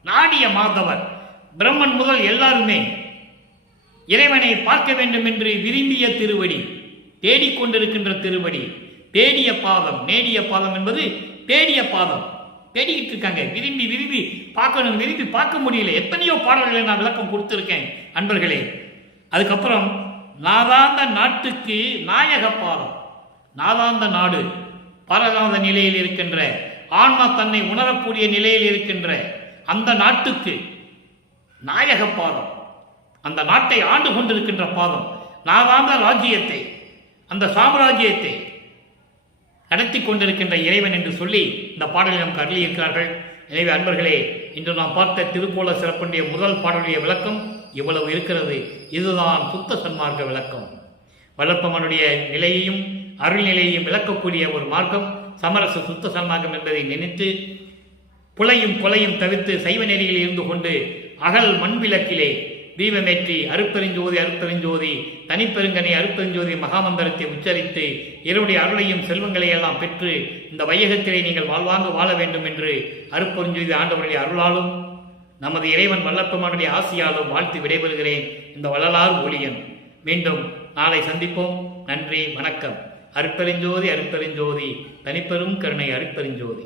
நாடிய மாதவர் பிரம்மன் முதல் எல்லாருமே இறைவனை பார்க்க வேண்டும் என்று விரும்பிய திருவடி, தேடிக்கொண்டிருக்கின்ற திருவடி, தேடிய பாதம். நேடிய பாதம் என்பது தேடிய பாதம். தேடிக்கிட்டு இருக்காங்க, விரும்பி விரும்பி பார்க்கணும், விரும்பி பார்க்க முடியல. எத்தனையோ பாடல்களை நான் விளக்கம் கொடுத்துருக்கேன் அன்பர்களே. அதுக்கப்புறம் நாதாந்த நாட்டுக்கு நாயக பாதம். நாதாந்த நாடு, பரகாந்த நிலையில் இருக்கின்ற, ஆன்மா தன்னை உணரக்கூடிய நிலையில் இருக்கின்ற அந்த நாட்டுக்கு நாயக பாதம். அந்த நாட்டை ஆண்டு கொண்டிருக்கின்ற பாதம். நாதாந்த ராஜ்யத்தை, அந்த சாம்ராஜ்யத்தை நடத்தி கொண்டிருக்கின்ற இறைவன் என்று சொல்லி இந்த பாடலை நமக்கு அருளியிருக்கிறார்கள். எனவே அன்பர்களே, இன்று நாம் பார்த்த திருக்கோல சிறப்புடைய முதல் பாடலுடைய விளக்கம் இவ்வளவு இருக்கிறது. இதுதான் சுத்த சன்மார்க்க விளக்கம். வல்லற்பனுடைய நிலையையும் அருள் நிலையையும் விளக்கக்கூடிய ஒரு மார்க்கம் சமரச சுத்த சன்மார்க்கம் என்பதை நினைத்து புலையும் கொலையும் தவிர்த்து சைவ நெறியில் இருந்து கொண்டு அகல் மண் விளக்கிலே தீபமேற்றி அருட்பெருஞ்சோதி அருட்பெருஞ்சோதி தனிப்பெருங்கனி அருட்பெருஞ்சோதி மகாமந்திரத்தை உச்சரித்து இறைவனுடைய அருளையும் செல்வங்களை எல்லாம் பெற்று இந்த வையகத்திலே நீங்கள் வாழ்வாங்க வாழ வேண்டும் என்று அருட்பெருஞ்சோதி ஆண்டவருடைய அருளாலும் நமது இறைவன் வல்லப்பெருமானுடைய ஆசியாலும் வாழ்த்து விடைபெறுகிறேன். இந்த வள்ளலார் ஊழியன். மீண்டும் நாளை சந்திப்போம். நன்றி, வணக்கம். அருட்பெருஞ்சோதி அருட்பெருஞ்சோதி தனிப்பெரும் கருணை அருட்பெருஞ்சோதி.